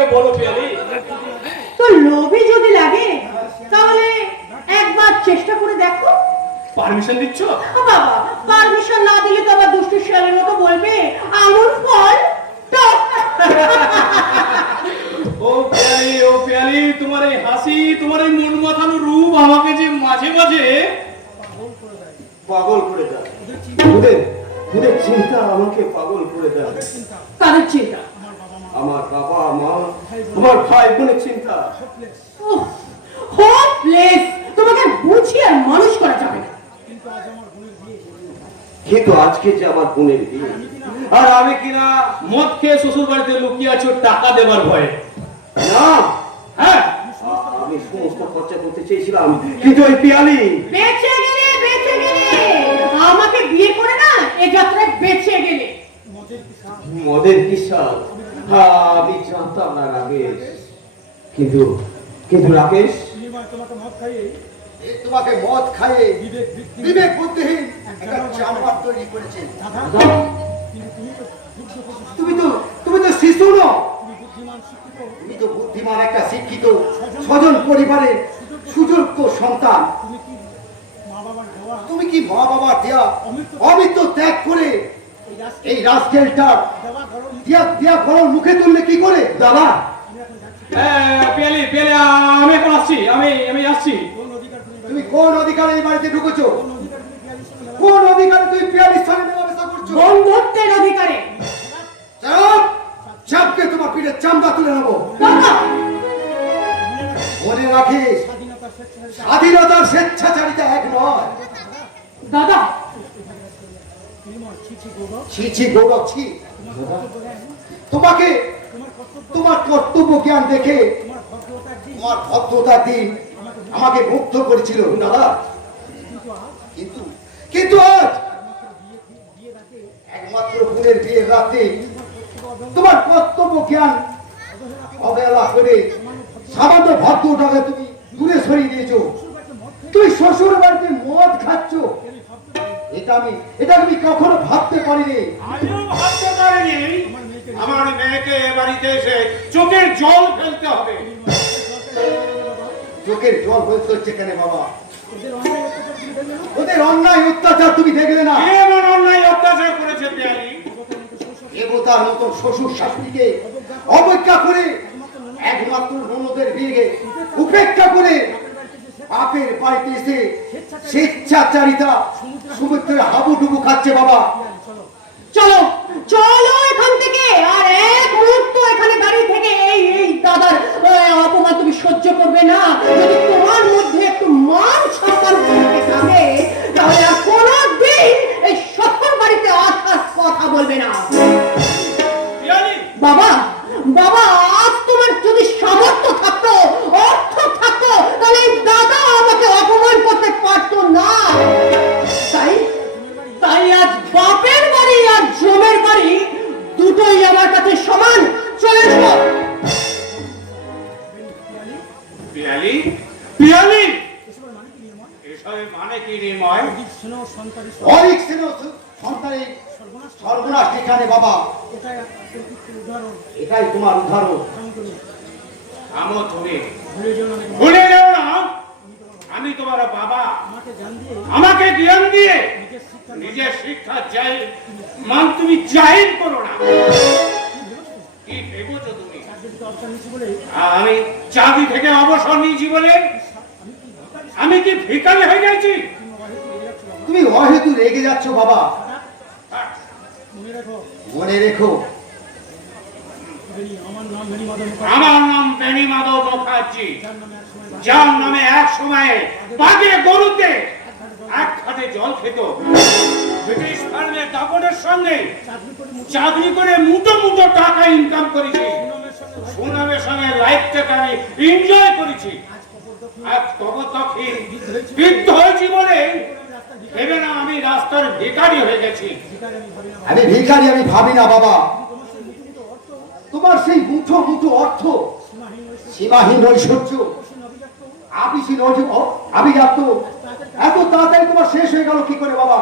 লাগে বলো পিয়ালি? তো লোভী যদি লাগে তাহলে একবার চেষ্টা করে দেখো। পারমিশন দিচ্ছ? বাবা, পারমিশন না দিলে তো আবার দুষ্টু শিয়ালের মতো বলবে আঙুর ফল টক। ও পিয়ালি, তোমার এই হাসি, তোমার এই মন মাথানো রূপ আমাকে যে মাঝে মাঝে পাগল করে দেয়। ওদের চিন্তা আমাকে পাগল করে দেয়। কাদের চিন্তা? আমার বাবা মা, আমার ভাই বোনের চিন্তা। হোপলেস, তোমাকে বুঝিয়ে আর মানুষ করা যাবে না। কিন্তু আজকে যে আমার বোনের বিয়ে, আর আমি কিনা মদ খেয়ে শ্বশুর বাড়িতে লুকিয়ে আছো টাকা দেবার ভয়ে। না, হ্যাঁ, আমি সমস্ত খরচা করতে চেয়েছিলাম, কিন্তু ওই পিয়ালি বেঁচে গেলে আমাকে বিয়ে করে না এ যাত্রায় বেঁচে গেলে। মদের কিসাল আমি জানতাম না রাকেশ, কিন্তু রাকেশ তোমাকে মদ খাইয়ে বিবেক বুদ্ধিহীন একটা জানোয়ার তৈরি করেছে। তুমি তো শিশু নও, তুমি তো বুদ্ধিমান একটা শিক্ষিত স্বজন পরিবারের সুযোগ্য সন্তান। তুমি কি মা বাবার দেয়া অমৃত্যু ত্যাগ করে এই রাজকেলটার দিয়া গরম মুখে তুললে কি করে? দাদা পিয়ালি, আমি এখন আসছি, আমি আসছি। তুমি কোন অধিকারে এই বাড়িতে ঢুকেছো? কোন অধিকারে তুমি পিয়ালির সঙ্গে মেলামেশা করছো? বন্ধুত্বের অধিকারে। চাপকে তোমার পিঠে চামড়া তুলে নেবো। মনে রাখিস, স্বাধীনতার স্বেচ্ছাচারিতা এক নয়। দাদা, ছি গৌরব ছি। তোমাকে তোমার কর্তব্য জ্ঞান দেখে তোমার ভদ্রতার দিন আমাকে মুগ্ধ করেছিল দাদা, কিন্তু আজ একমাত্র বোনের বিয়ে রাতে তোমার কর্তব্য জ্ঞান অবহেলা করে সামান্য ভদ্রতাকে তুমি দূরে সরিয়ে দিয়েছো। তুই শ্বশুর বাড়িতে মদ খাচ্ছ, এটা আমি কখনো ভাবতে পারিনি। আমিও ভাবতে পারিনি আমার মেয়েকে বাড়িতে এসে চোখের জল ফেলতে হবে। চোখের জল হচ্ছে কেন বাবা? ওদের অন্যায় অত্যাচার তুমি দেখলে না? এমন অন্যায় অত্যাচার করেছে পিয়ালি, দেবতার মতো শ্বশুর শাশুড়িকে অপেক্ষা করে একমাত্র ননদের বিয়ে উপেক্ষা করে বাপের বাড়িতে এসে স্বেচ্ছাচারিতা সমুদ্রের হাবুডুবু খাচ্ছে বাবা। চলো এখান থেকে, আর এক মুহূর্ত এখানে দাঁড়িয়ে থেকে এই দাদার অপমান তুমি সহ্য করবে না। যদি তোমার মধ্যে একটু মান সম্মান থাকে তাহলে আর কোনোদিন এই শ্বশুর বাড়িতে আসার কথা বলবে না। বাবা, আজ তোমার যদি সামর্থ্য থাকতো, অর্থ থাকতো, তাহলে এই দাদা আমাকে অপমান করতে পারতো না। তাই আজ বাপের বাড়ি আর জমের বাড়ি দুটোই আমার কাছে সমান। চলে এসো। পিয়ালি, এসবের মানে কি নির্ময়? অরিক সেন সন্তানের সর্বনাশ এখানে বাবা, এটাই তোমার উদাহরণ। থামো তুমি, ভুলে যাও না আমি তোমার বাবা। আমাকে জ্ঞান দিয়ে নিজের শিক্ষা মান তুমি জাহির করো না। কি ভেবেছো তুমি আমি চাকরি থেকে অবসর নিয়েছি বলে আমি কি ভিখারি হয়ে গেছি? তুমি অহেতু রেগে যাচ্ছ বাবা। মনে রেখো আমার নাম বেনি মাধব মুখার্জি, যার নামে এক সময়ে বাঘে গরুতে এক খাটে জল খেত। ব্রিটিশ ফার্মের দাপটের সঙ্গে চাকরি করে মুটো টাকা ইনকাম করেছি। সুনামের সঙ্গে লাইফটাকে আমি এনজয় করেছি। আর তখন বৃদ্ধ হয়েছি বলে ভেবে না আমি রাস্তার ভিখারি হয়ে গেছি। আমি ভিখারি আমি ভাবি না বাবা। তোমার সেই মুঠো অর্থ, সীমাহীন ঐশ্বর্য, আপিসি আভিজাত এত তাড়াতাড়ি তোমার শেষ হয়ে গেল কি করে বাবা?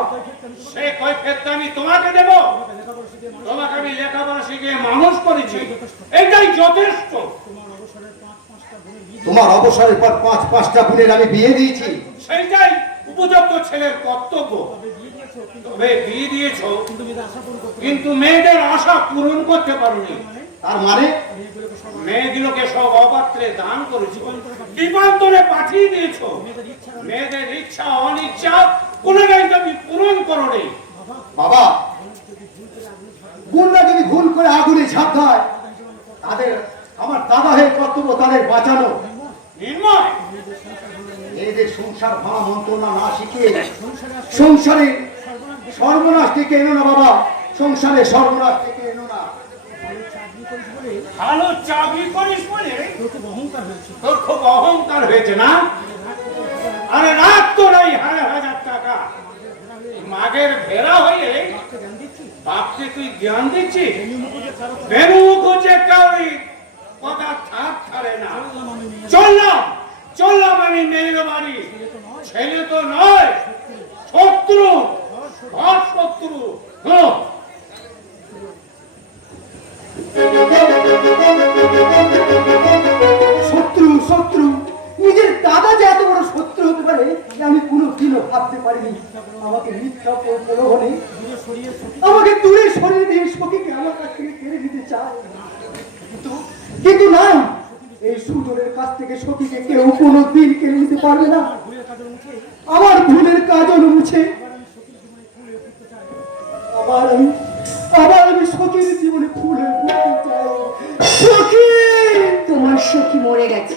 সে কৈফিয়ত আমি তোমাকে দেব? তোমাকে আমি লেখাপড়া শিখিয়ে মানুষ করেছি, এটাই যথেষ্ট। তোমার অবসরের পর 5-5টা বোনের আমি বিয়ে দিয়েছি। সেইটাই উপযুক্ত ছেলের কর্তব্য। তবে বিয়ে দিয়েছ, কিন্তু মেয়েদের আশা পূরণ করতে পারোনি। তার মানে মেয়েগুলোকে সব অপাত্রে দান করেছো, দ্বীপান্তরে পাঠিয়ে দিয়েছ। মেয়েদের ইচ্ছা অনিচ্ছা কোনোটাই তুমি পূরণ করোনি। বাবা, বোনরা যদি ভুল করে আগুনে ঝাঁপ দেয়, তাদের আমার দাদা হয়ে কর্তব্য তাদের বাঁচানো। নির্ময়, মেয়েদের সংসার ভাঙা মন্ত্রণা না শিখিয়ে সংসারে সর্বনাশ থেকে এনো না বাবা, সংসারে সর্বনাশ থেকে এনো না। ভালো চাকরি করিস বলে তোর খুব অহংকার হয়েছে না? আরে রাত তো নাই 1000 টাকা, মাগের ভেড়া হয়ে বাপকে তুই জ্ঞান দিচ্ছিস? বেনু মুখে কাউরি কথা থাক ছাড়ে না। চললাম আমি মেয়ের বাড়ি। ছেলে তো নয়, শত্রু, ঘর শত্রু। শত্রু শত্রু নিজের দাদা যে এত বড় শত্রু হতে পারে আমি কোনোদিনও ভাবতে পারিনি। আমাকে মিথ্যা প্রলোভনে আমাকে দূরে সরিয়ে দিয়ে সখীকে আমার কাছ থেকে কেড়ে নিতে চায়, কিন্তু না, এই সুজনের কাছ থেকে সখীকে কেউ কোনোদিন কেড়ে নিতে পারবে না। আমার ভুলের কাজল মুছে আবার আমি সখীর জীবনে ফুলে ফুটতে চাই। সখী, তোমার সখী মরে গেছে।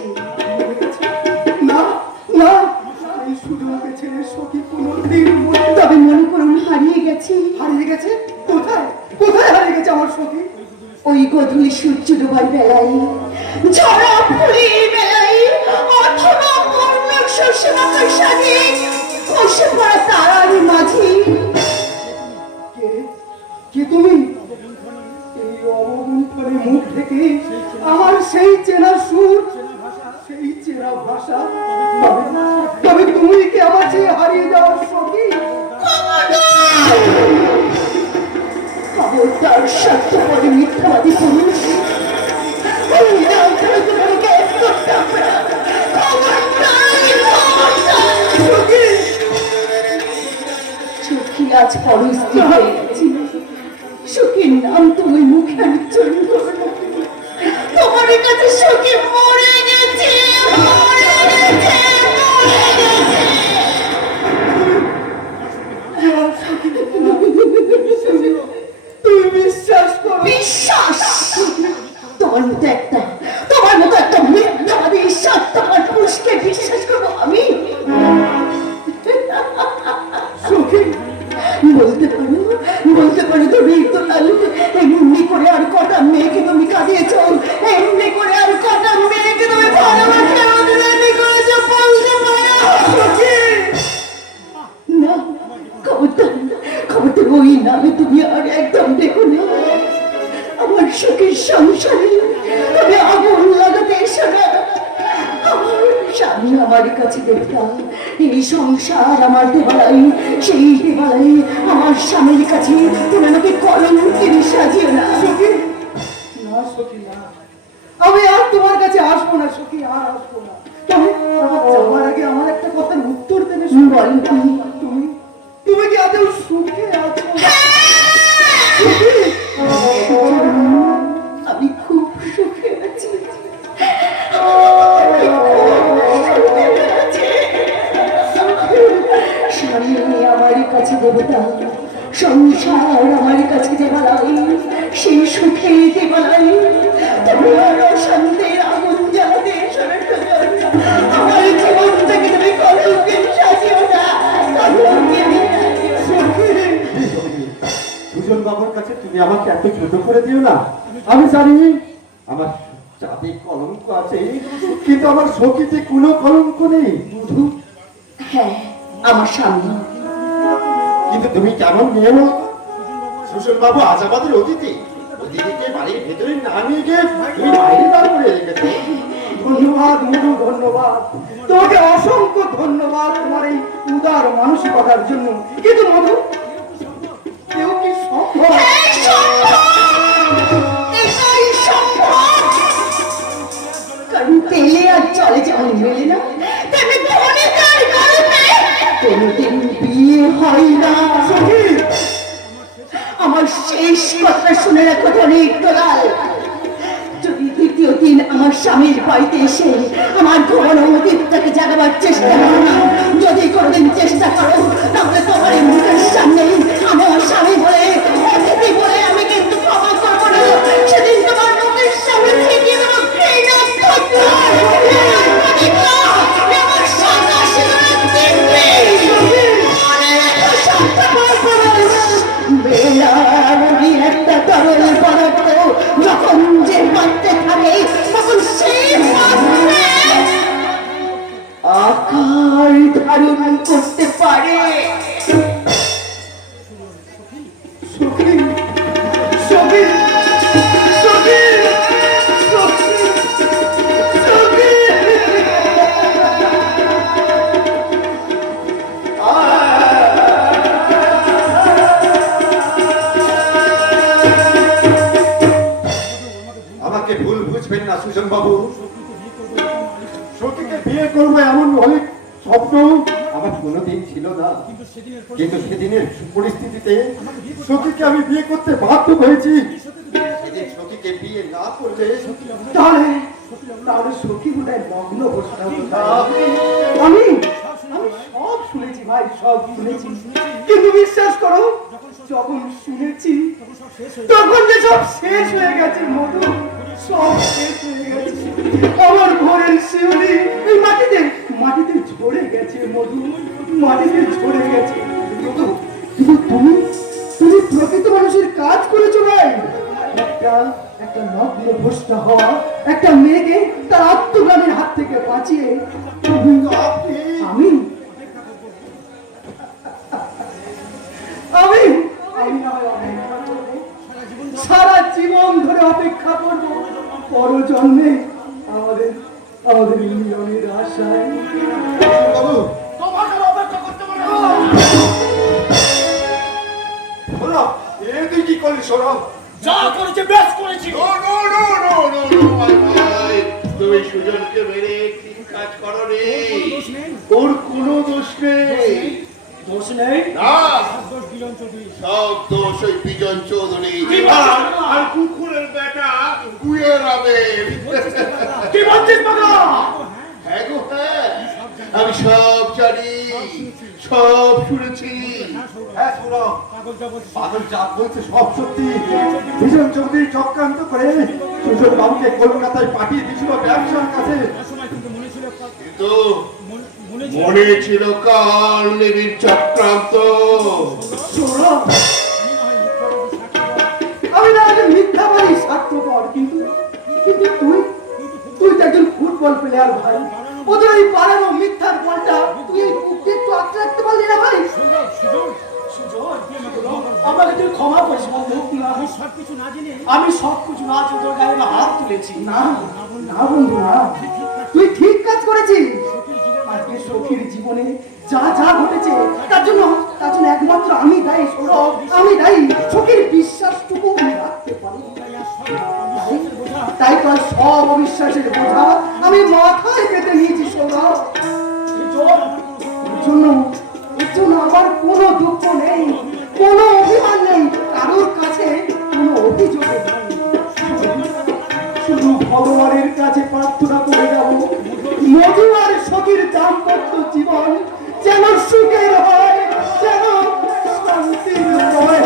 না না, এই সুজনকে ছেড়ে সখী কোনোদিন তবে মনে করুন হারিয়ে গেছে। হারিয়ে গেছে? কোথায় কোথায় হারিয়ে গেছে আমার সখী? ওই গধূলি সূর্য ডোবার বেলায়, ঝরা ফুলের বেলায়, অথবা পূর্ণ শস্যমাতার সাথে খসে পড়া তারার মাঝে। কে কে তুমি? এই অবগুণ্ঠনের মুখ থেকে আমার সেই চেনা সুর, সেই চেনা ভাষা, তবে তুমি কি আমার চেয়ে হারিয়ে যাওয়ার সখী? খবরদার, সত্য বলে মিথ্যাবাদী পুরুষ। সখী আজ পরস্তি হয়ে গেছে। সখীর নাম তুমি মুখে উচ্চারণ করো না। তোমার কাছে সখী মরে গেছে, মরে গেছে, মরে গেছে। তুমি বিশ্বাস করো? বিশ্বাস? তোমার মতো একটা মিথ্যাবাদী স্বার্থপর পুরুষকে বিশ্বাস করবো আমি? সখী, বলতে পারো তুমি তো এমনি করে আর কটা মেয়েকে তুমি কাঁদিয়েছ, এমনি করে আর কটা মেয়েকে তুমি ভালোবাসে অভিনয় করেছো, বলতে পারো? না, খবরদার ওই নামে তুমি আর একদম দেখো না। আমার সুখের সংসারে তুমি আগুন লাগাতে এসো না। আমার স্বামী আমার কাছে দেখতাম, এই সংসার আমার দেবালাই, সেই দেবালাই আমার স্বামীর কাছে তুমি আমাকে কলঙ্কের সাজিও না। সখী, না সখী না, আমি আর তোমার কাছে আসবো না সখী, আর আসবো না। তবে যাওয়ার আগে আমার একটা কথার উত্তর দেবে। বল তুমি তুমি কি আদৌ সুখে আছো? সখী, আমি খুব সুখে আছি। স্বামী আমার কাছে দেবতা, সংসার আমার কাছে দেবালাই, সেই সুখে দেবালাই তুমি আর অশান্তির আগুন জ্বালাতে এসো না। আমার জীবনটাকে তুমি কলঙ্কের সাজিও না, কলঙ্কের দুজন বাবার কাছে তুমি আমাকে এত ছোট করে দিও না। আমি জানি আমার চাঁদে কলঙ্ক আছে, কিন্তু আমার সখীতে কোনো কলঙ্ক নেই। শুধু হ্যাঁ, আমার স্বামী। কিন্তু তুমি কেমন মেয়ে বলো? সুশীল বাবু আজ আমাদের অতিথি, অতিথিকে বাড়ির ভেতরে না নিয়ে গিয়ে তুমি বাইরে দাঁড় করে রেখেছো। না, ধন্যবাদ মধু, ধন্যবাদ তোমাকে, অসংখ্য ধন্যবাদ তোমার এই উদার মানসিকতার জন্য। কিন্তু মধু, কেউ কি সম্ভব? এটাই সম্ভব। কারণ তেলে আর জলে যেমন মেলে না, তেমনি ধনে তার গল্পে কোনোদিন বিয়ে হয় না। আমার শেষ কথা শুনে রাখো ধনী দলাল। যদি দ্বিতীয় দিন আমার স্বামীর বাড়িতে এসে আমার ঘুমানো অতীতটাকে জাগাবার চেষ্টা করো না, যদি কোনোদিন চেষ্টা করো, তাহলে তোমার এই মুখের সামনে আমি আমার স্বামী বলে, অতিথি বলে আমি কিন্তু ক্ষমা করবো না। সেদিন তোমার মুখের সামনে থেকে দেবো ঘৃণা পত্র, আমার সাদা শিরোনাম দেখবে। একটা তরল পদার্থ যখন যে পাত্রে থাকে, তখন সেই পাত্রে আকার ধারণ করতে পারে। সখী, সখী, সখী, সখী, সখী। আমাকে ভুল বুঝবেন না সুজন বাবু, সখীকে বিয়ে করবো এমন অনেক স্বপ্ন আমার কোনোদিন ছিল না, কিন্তু সেদিনের পরিস্থিতিতে সখীকে আমি বিয়ে করতে বাধ্য হয়েছি। সেদিন সখীকে বিয়ে না করলে তাহলে তাহলে সখী বোধহয় লগ্ন বসে। আমি আমি সব শুনেছি ভাই, সব শুনেছি, কিন্তু বিশ্বাস করো, যখন শুনেছি তখন যে সব শেষ হয়ে গেছে মধু, সব শেষ হয়ে গেছে। আমার ঘরের শিউলি এই মাটিতে মাটিতে ঝরে গেছে মধু, মাটিতে ঝরে গেছে। কিন্তু কিন্তু তুমি তুমি প্রকৃত মানুষের কাজ করেছো ভাই। একটা একটা নগ্ন ভ্রষ্টা হওয়া একটা মেয়েকে তার আত্মগ্লানির হাত থেকে বাঁচিয়ে তুমি আমি আমি আমি না হয় অপেক্ষা করবো, সারা জীবন ধরে অপেক্ষা করব পরজন্মে আমাদের আমাদের মিলনের আশায়। বাবু তোমাকে অপেক্ষা করতে পারে না। সৌরভ, এ তুই কি করলি সৌরভ? যা করেছে বেশ করেছি। তুমি সুজনকে মেরে ঠিক কাজ করো রে, ওর কোনো দোষ নেই। দোষ নেই না, সব দোষ ওই বিজন চৌধুরী আর কুকুরের বেটা কুয়ের আবেল। কি বলছিস বাবা? হ্যাঁ গো হ্যাঁ, আমি সব জানি, সব শুনেছি। হ্যাঁ সৌরভ, পাগল যা বলছে সব সত্যি। ভীষণ চৌধুরী চক্রান্ত করে সুজন বাবুকে কলকাতায় পাঠিয়ে দিয়েছিল ব্যবসার কাছে। কিন্তু মনে ছিল কাল নেবির চক্রান্ত। সৌরভ, আমি না আগে মিথ্যাবাদী স্বার্থপর, কিন্তু কিন্তু তুই তুই তো একজন ফুটবল প্লেয়ার ভাই, ওদের ওই বাড়ানো মিথ্যার বলটা তুই এই কুককে একটু আটকে রাখতে পারলি না ভাই? আমাকে তুই ক্ষমা করিস বন্ধু, আমি সব কিছু না জেনে তোর গায়ে হাত তুলেছি। না না বন্ধু না, তুই ঠিক কাজ করেছিস। আজকে সখীর জীবনে যা যা ঘটেছে তার জন্য একমাত্র আমি দায়ী সৌরভ, আমি দায়ী। সখীর বিশ্বাসটুকু আমি রাখতে পারি, তাই তো আর সব অবিশ্বাসের বোঝা আমি মাথায় পেতে নিয়েছি সৌরভ। এর জন্য আমার কোনো দুঃখ নেই, কোনো অভিমান নেই, কারোর কাছে কোনো অভিযোগ নেই। শুধু ভগবানের কাছে প্রার্থনা করে যাব, মধু আর সখীর দাম্পত্য জীবন যেন সুখের হয়, যেন শান্তির হয়।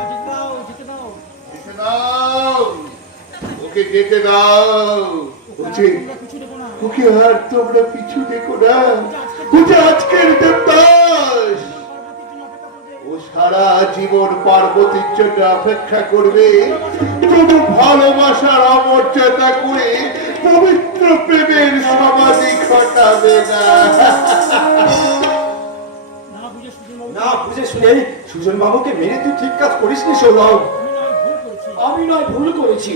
যেতে দাও, ওকে যেতে দাও। ওকে আর তোমরা কিছু দেখো না, ওটা আজকের দেবদাস। ও সারা জীবন পার্বতীর জন্য অপেক্ষা করবে, তবু ভালোবাসার অমর্যাদা করে পবিত্র প্রেমের সমাধি ঘটাবে না। না বুঝে শুনে সুজন বাবুকে মেরে তুই ঠিক কাজ করিসনি সৌরভ। আমি নয় ভুল করেছি,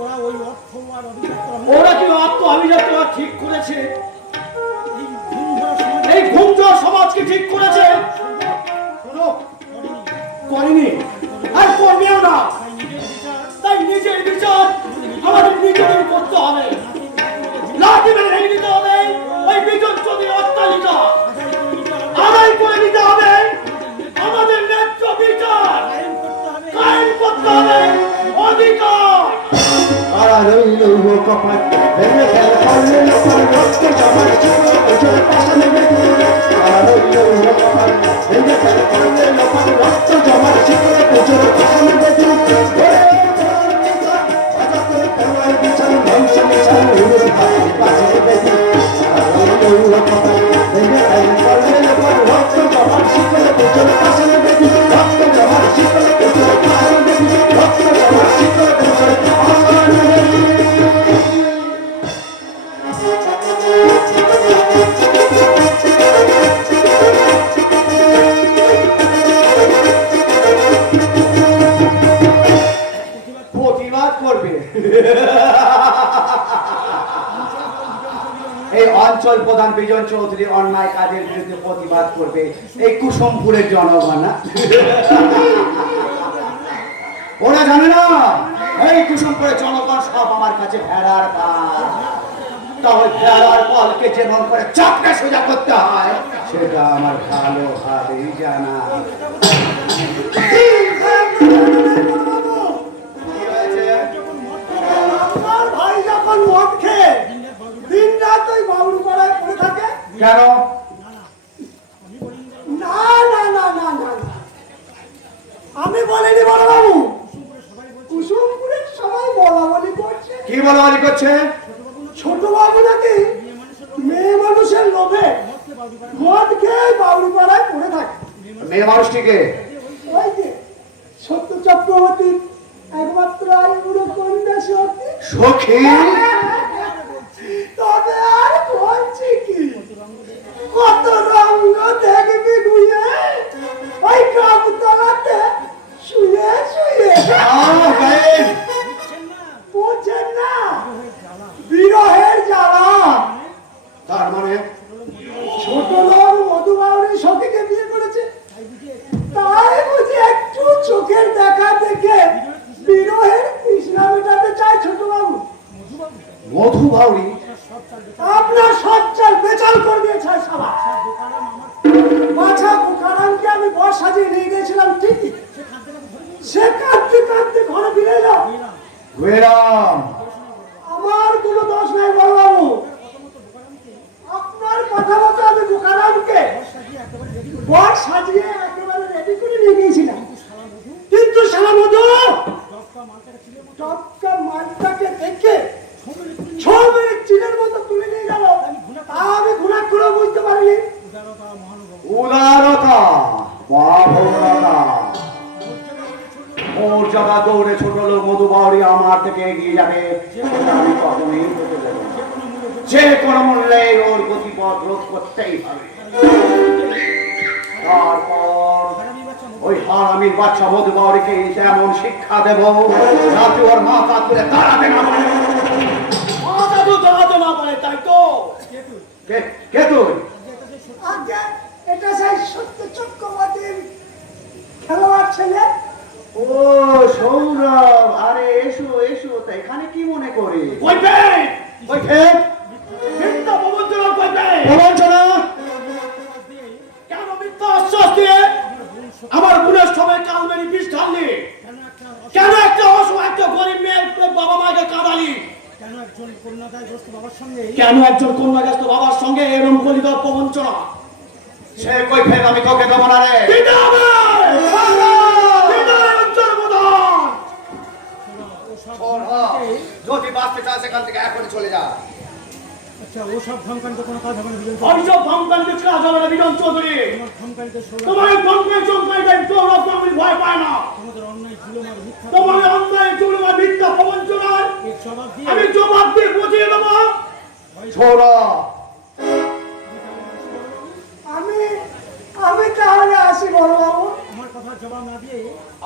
ওরা ওই অর্থ আর অভিজাত্য ওরা কি অর্থ অভিজাত্য ঠিক করেছে? এই ঘুমঝড় সমাজ এই ঘুমঝড় সমাজকে ঠিক করেছে? করেনি। করেনি, আর করবেও না। তাই নিজের বিচার তাই নিজের বিচার আমাদের নিজেদের করতে হবে। লাঠি মেরে ভেঙে দিতে হবে ওই বিজন চোখে অট্টালিকা, আদায় করে নিতে হবে আমাদের ন্যায্য বিচার, কায়েম করতে হবে অধিকার। তারা রইল কপাল ভেঙে ফেল করলে লোকাল রক্ত জমার ছিল ওজোর পাশানে বেঁধে। তারা রইল কপাল ভেঙে ফেল করলে লোকাল রক্ত জমার ছিল ওজোর পাশানে বেঁধে। বাজাতে পেওয়ার বিছান ধ্বংস মিশান উড়ুর হাতে বাজে বেঁধে। তারা রইল কপাল ভেঙে ফেল করলে লোকাল রক্ত জমার ছিল ওজোর পাশানে বেঁধে। রক্ত জমার ছিল ওজোর পাশানে বেঁধে। রক্ত জমার ছিল ওজোর পাশানে বেঁধে। প্রতিবাদ করবে এই অঞ্চল প্রধান বিজন চৌধুরী অন্যায় কাজের বিরুদ্ধে প্রতিবাদ করবে এই কুসুমপুরের জনগণ না? ওরা জানে না এই কুসুমপুরের জনগণ সব আমার কাছে ভেড়ার পাল। তাহলে ভেড়ার পালকে যেমন করে চাপকে সোজা করতে হয় সেটা আমার ভালোভাবেই জানা। আমার ভাই যখন মদ খেয়ে দিন রাত ওই বাউল পাড়ায় পড়ে থাকে। কেন? না না না না না না, আমি বলিনি বড় বাবু, কুসুমপুরের সবাই বলা বলি করছে কি বলাবলি করছে? ছোট বাবু নাকি মেয়ে মানুষের লোভে মদ খেয়ে বাউল পাড়ায় পড়ে থাকে। মেয়ে মানুষটিকে ওই যে সত্য চক্রবর্তী একমাত্র আইবুড়ো কন্যা সত্যি। সখী তবে আর বলছি কি, কত রঙ্গ দেখবি গুয়ে ওই কাবতলাতে শুয়ে শুয়ে। বুঝছেন না বিরহের জ্বালা। তার মানে ছোট লোক মধুবাউরি সখীকে বিয়ে করেছে, তাই বুঝি একটু চোখের দেখা দেখে বিরহের তৃষ্ণা মেটাতে চায় ছোট বাবু। মধু ভাউরি আপনার সব চাল বেচাল করে দিয়েছে সবাই। বাছা বোকারামকে আমি বর সাজিয়ে নিয়ে গেছিলাম ঠিকই, সে কাঁদতে কাঁদতে ঘরে ফিরে এলো। বেরাম আমার কোনো দোষ নাই বড়বাবু, আপনার কথা মতো আমি বোকারামকে বর সাজিয়ে একেবারে রেডি করে নিয়ে গিয়েছিলাম। কিন্তু শালা মধু টপকা মালটাকে দেখে ছবির চিনের মতো তুলে নিয়ে গেল। আমি ঘুণা করে বুঝতে পারিনি। উদারতা মহাভরতা ওর জায়গা দৌড়ে ছোট লোক মধু বাউরি আমার থেকে এগিয়ে যাবে সেটা আমি কখনোই হতে দেব না। যে কোনো মূল্যে ওর গতিপথ রোধ করতেই হবে। তারপর ওই হারামির বাচ্চা মধু বাউরিকে এমন শিক্ষা দেব যাতে ওর মাথা তুলে দাঁড়াতে না পারে। মাথা তো দাঁড়াতে না পারে, তাই তো? কে তুই? আগে এটা সেই সত্য চক্রবর্তীর খেলোয়াড় ছেলে। ও সৌরভ, আরে এসো এসো। তা এখানে কি মনে করে? ওই পেট, ওই ক্ষেত মিথ্যা প্রবঞ্চনা করবে। প্রবঞ্চনা কেন মিথ্যা আশ্বাস দিয়ে আমার বোনের সময় কালবেরি বিষ ঢাললি? কেন একটা অসহায় একটা গরিব মেয়ের বাবা মাকে কাঁদালি? কেন একজন কন্যাদায়গ্রস্ত বাবার সঙ্গে বাবার সঙ্গে এরম কলিত প্রবঞ্চনা? সে কই ফের আমি তোকে দেবো না রে। দিতে হবে! দিতে হবে অঞ্চল প্রধান! যদি বাঁচতে চাস সেখান থেকে এখনই চলে যা। আচ্ছা ওসব ধমকানিতে কোনো কাজ হবে না বিজন অভিযোগ ধমকানিতে কাজ হবে না বিজন চৌধুরী। ধমকানিতে তোমার ধমকাই চমকাইদের সৌরভ গাঙ্গুলি ভয় পায় না। তোমাদের অন্যায় জুলুম আর মিথ্যা তোমার অন্যায় জুলুম আর মিথ্যা প্রবঞ্চনার এর জবাব দিয়ে আমি জবাব দিয়ে বুঝিয়ে দেবো। সৌরভ আমি তাহলে আসি বড় বাবু। আমার কথার জবাব না দিয়ে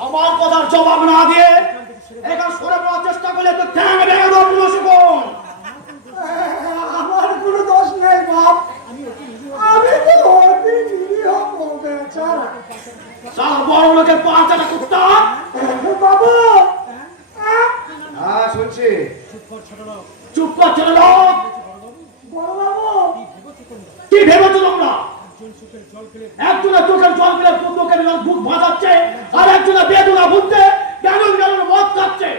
আমার কথার জবাব না দিয়ে এখানে সরে পড়ার চেষ্টা করলে তো ঠ্যাং শুনছি। চুপ কর ছোট লোক। কি ভেবেছো তোমরা? একজনা চোখের জল ফেলে চোখের বুক ভাসাচ্ছে, আর একজনা বেদনা ভুলতে গ্যালন গ্যালন মদ খাচ্ছে।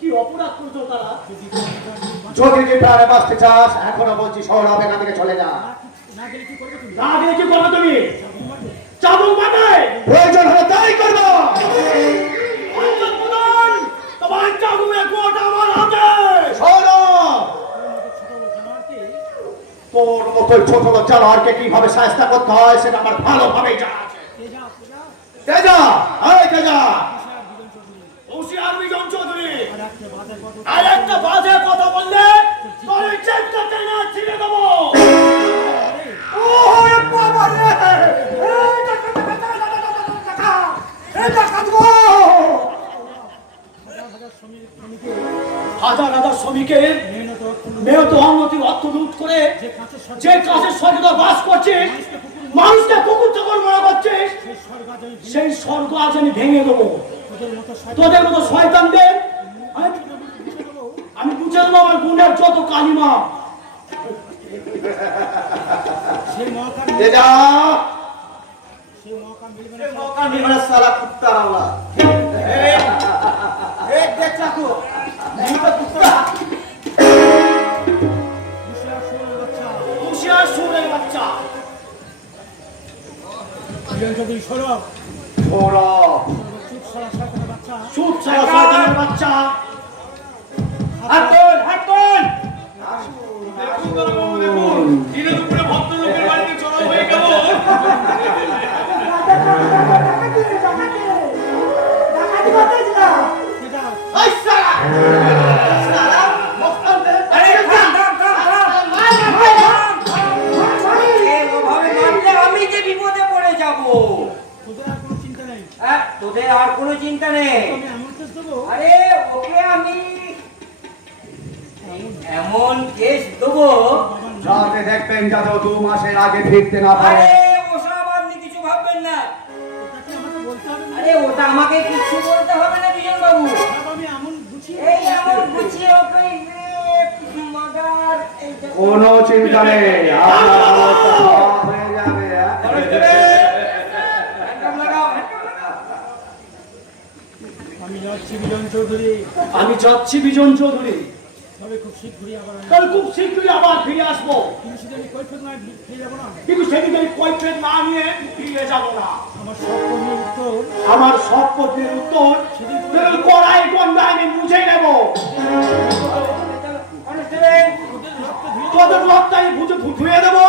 কি অপরাধ করছো তারা? যদি যে প্রাণে বাঁচতে চাস, এখনো বলছি সৌরভ এখান থেকে চলে যা। না গেলে কি করবে তুমি? চাবুক মারবে? প্রয়োজন হলে তাই করবো। অঞ্চল প্রধান, তোমার চাবুকের কোট আমার হাতে। সৌরভ, তোর মতো ছোট ছোট চালারকে কিভাবে সাহায্য করতে হয় সেটা আমার ভালোভাবেই জানা আছে। তেজা, এই তেজা, হুঁশিয়ার বিজন চৌধুরী, আর একটা বাজে কথা বললে তোর চেষ্টা টেনে ছিঁড়ে দেবো। ওরে বাবা রে! এই টাকা গো! হাজার হাজার শ্রমিকের মেহনত অন্নতি অর্থ লুট করে যে কাজের স্বর্গে বাস করছে, মানুষকে কুকুর চাকর মনে করছে, সেই স্বর্গ আজ আমি ভেঙে দেবো। তোদের মতো শয়তানদের আমি বুঝে দেবো আমার গুণের যত কালিমা। তেজা, মৌকা মিলবে না সালা কুত্তার আওলাদ। এই দেখ চাকু, মুখে কুত্তা। হুঁশিয়ার সুরের বাচ্চা। সৌরভ, সুদ ছাড়া শয়তানের বাচ্চা। হাত তোল, হাত তোল। দেখুন দাদা বাবু, দেখুন দিনের উপরে ভদ্রলোকের বাড়িতে চড়াও হয়ে গেল। এই শালা! আরে থাম, থাম, থাম, থাম। আমি যে বিপদে পড়ে যাব। তোদের আর কোনো চিন্তা নেই। আরে ওকে আমি এমন কেস দেবো যাতে দেখবেন যাতে 2 মাসের আগে ফিরতে না পারে। আরে ওসব আপনি কিছু ভাববেন না। আরে ওটা আমাকে কিছু বলতে হবে না বিজন বাবু। এই এমন গুছিয়ে ওকে মগার কোনো চিন্তা নেই, আপনার অবস্থা সব হয়ে যাবে। আমি যাচ্ছি বিজন চৌধুরী, কাল খুব শীঘ্রই আবার ফিরে আসবো, কিন্তু সেদিন আমি কৈফিয়ত না নিয়ে ফিরে যাব না। আমার সব প্রশ্নের উত্তর কড়াই গন্ডায় আমি বুঝে নেব। তোদের রক্ত আমি বুঝে ধুয়ে দেবো।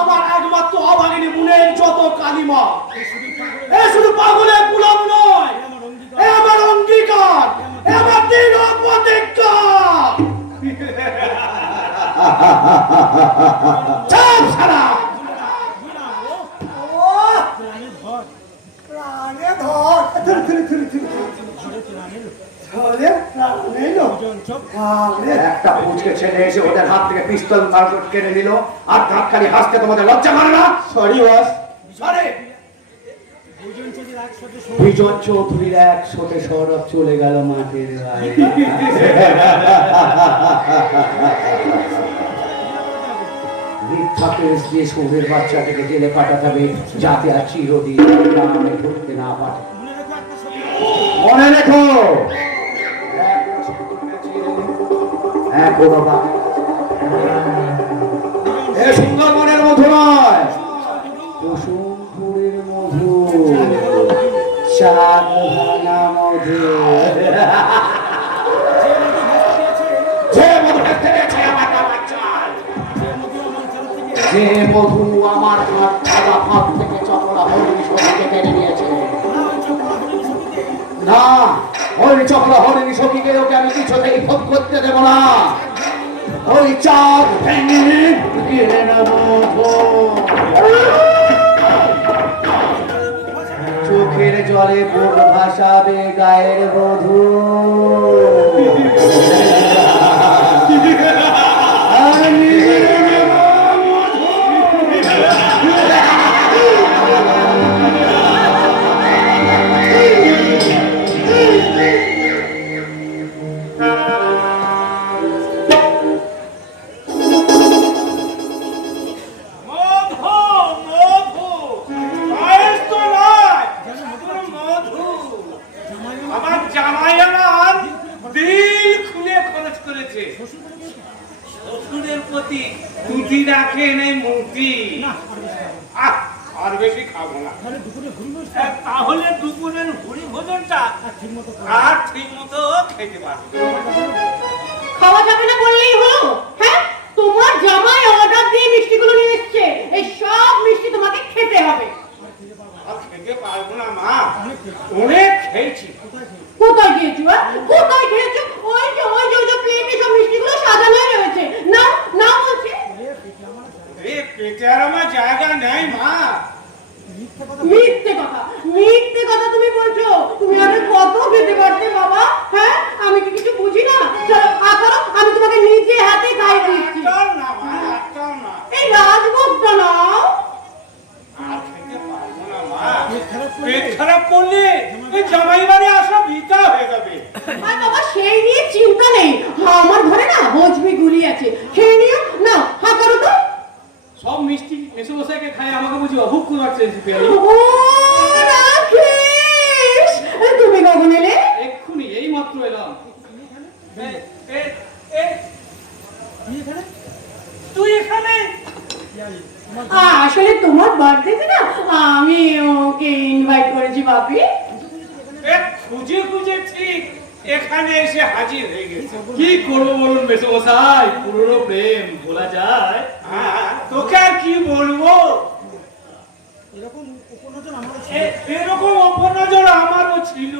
আমার একমাত্র অভাগিনী মুনের যত কালিমা, এ শুধু পাগলের গুলাম নয়, এ আমার অঙ্গীকার, এ আমার দৃঢ় প্রতিজ্ঞা। চাপ ছাড়া প্রাণে ধর! ধরে প্রাণে লো! আরে একটা পুচকে ছেলে এসে ওদের হাত থেকে পিস্তল মারফত কেড়ে নিল, আর ধাক্কালি হাসতে তোমাদের লজ্জা করে না? সরি বস, সরে। বিজন চৌধুরীর 100তে সৌরভ চলে গেল মাঠের বাইরে। মিথ্যা কেস দিয়ে সৌরের বাচ্চাটাকে জেলে পাঠাতে হবে, যাতে আর চিরদিন গ্রামে ঢুকতে না পারে। মনে রেখো, এখনো বাকি। এ সুন্দরবনের মধু নয়, কুসুমপুরের মধু, চাঁদভাঙা মধু। যে মধু খেতে গেছে আমার বাবার চাল, যে মধু আমার খাওয়া ভাত থেকে চকলা হরিণী সখীকে কেড়ে নিয়েছে। না, ওই চকলা হরিণী সখীকে ওকে আমি কিছুতেই ভোগ করতে দেব না। ওই চাঁদ ভেঙে গিয়ে নেব। চোখের জলে বুক ভাসাবে গায়ের বধূ। হয়েছে শ্বশুরের প্রতি তুতি রাখে নেই মুক্তি আর বেশি খাবো না তাহলে দুপুরের ভুড়ি ভোজনটা আর ঠিক মতো খেতে পারবো খাওয়া যাবে না বললেই হলো। হ্যাঁ, তোমার জামাই অর্ডার দিয়ে মিষ্টিগুলো নিয়ে এসেছে, এই সব মিষ্টি তোমাকে খেতে হবে। আর খেতে পারবো না মা, অনেক খেয়েছি। কোথায় খেয়েছো? কোথায় খেয়েছো? ওই যে প্লেটে সব মিষ্টিগুলো সাজানো রয়েছে, নাও নাও বলছি। পেটে আর আমার জায়গা নেই মা। মিথ্যে কথা তুমি বলছো। তুমি আরে কত খেতে পারতে বাবা। হ্যাঁ, আমি কি কিছু বুঝি না? চলো আকারো, আমি তোমাকে নিজে হাতে খাইয়ে দিচ্ছি। না মা, না এই রাজভোগটা নাও। আর খেতে পারবো না মা, পেট খারাপ করলে এই জামাই বাড়ি আসা বৃথা হয়ে যাবে। আর বাবা সেই নিয়ে চিন্তা নেই, আমার ঘরে না হজমি গুলি আছে, খেয়ে নিও। নাও হাত করো তো। সব মিষ্টি মেসো বসাইকে খাই, আমাকে বুঝি অভুক লাগছে। ও রাকেশ, তুমি কখন এলে? এক্ষুনি এই মাত্র এলাম। তুই এখানে? আসলে তোমার বার্থডেতে না আমি ওকে ইনভাইট করেছি বাপি। খুঁজে খুঁজে ঠিক এখানে এসে হাজির হয়ে গেছে। কি করবো বলুন মেসো বসাই, পুরনো প্রেম বলা যায়। তোকে আর কি বলবো, এরকম অপনজর আমারও ছিল।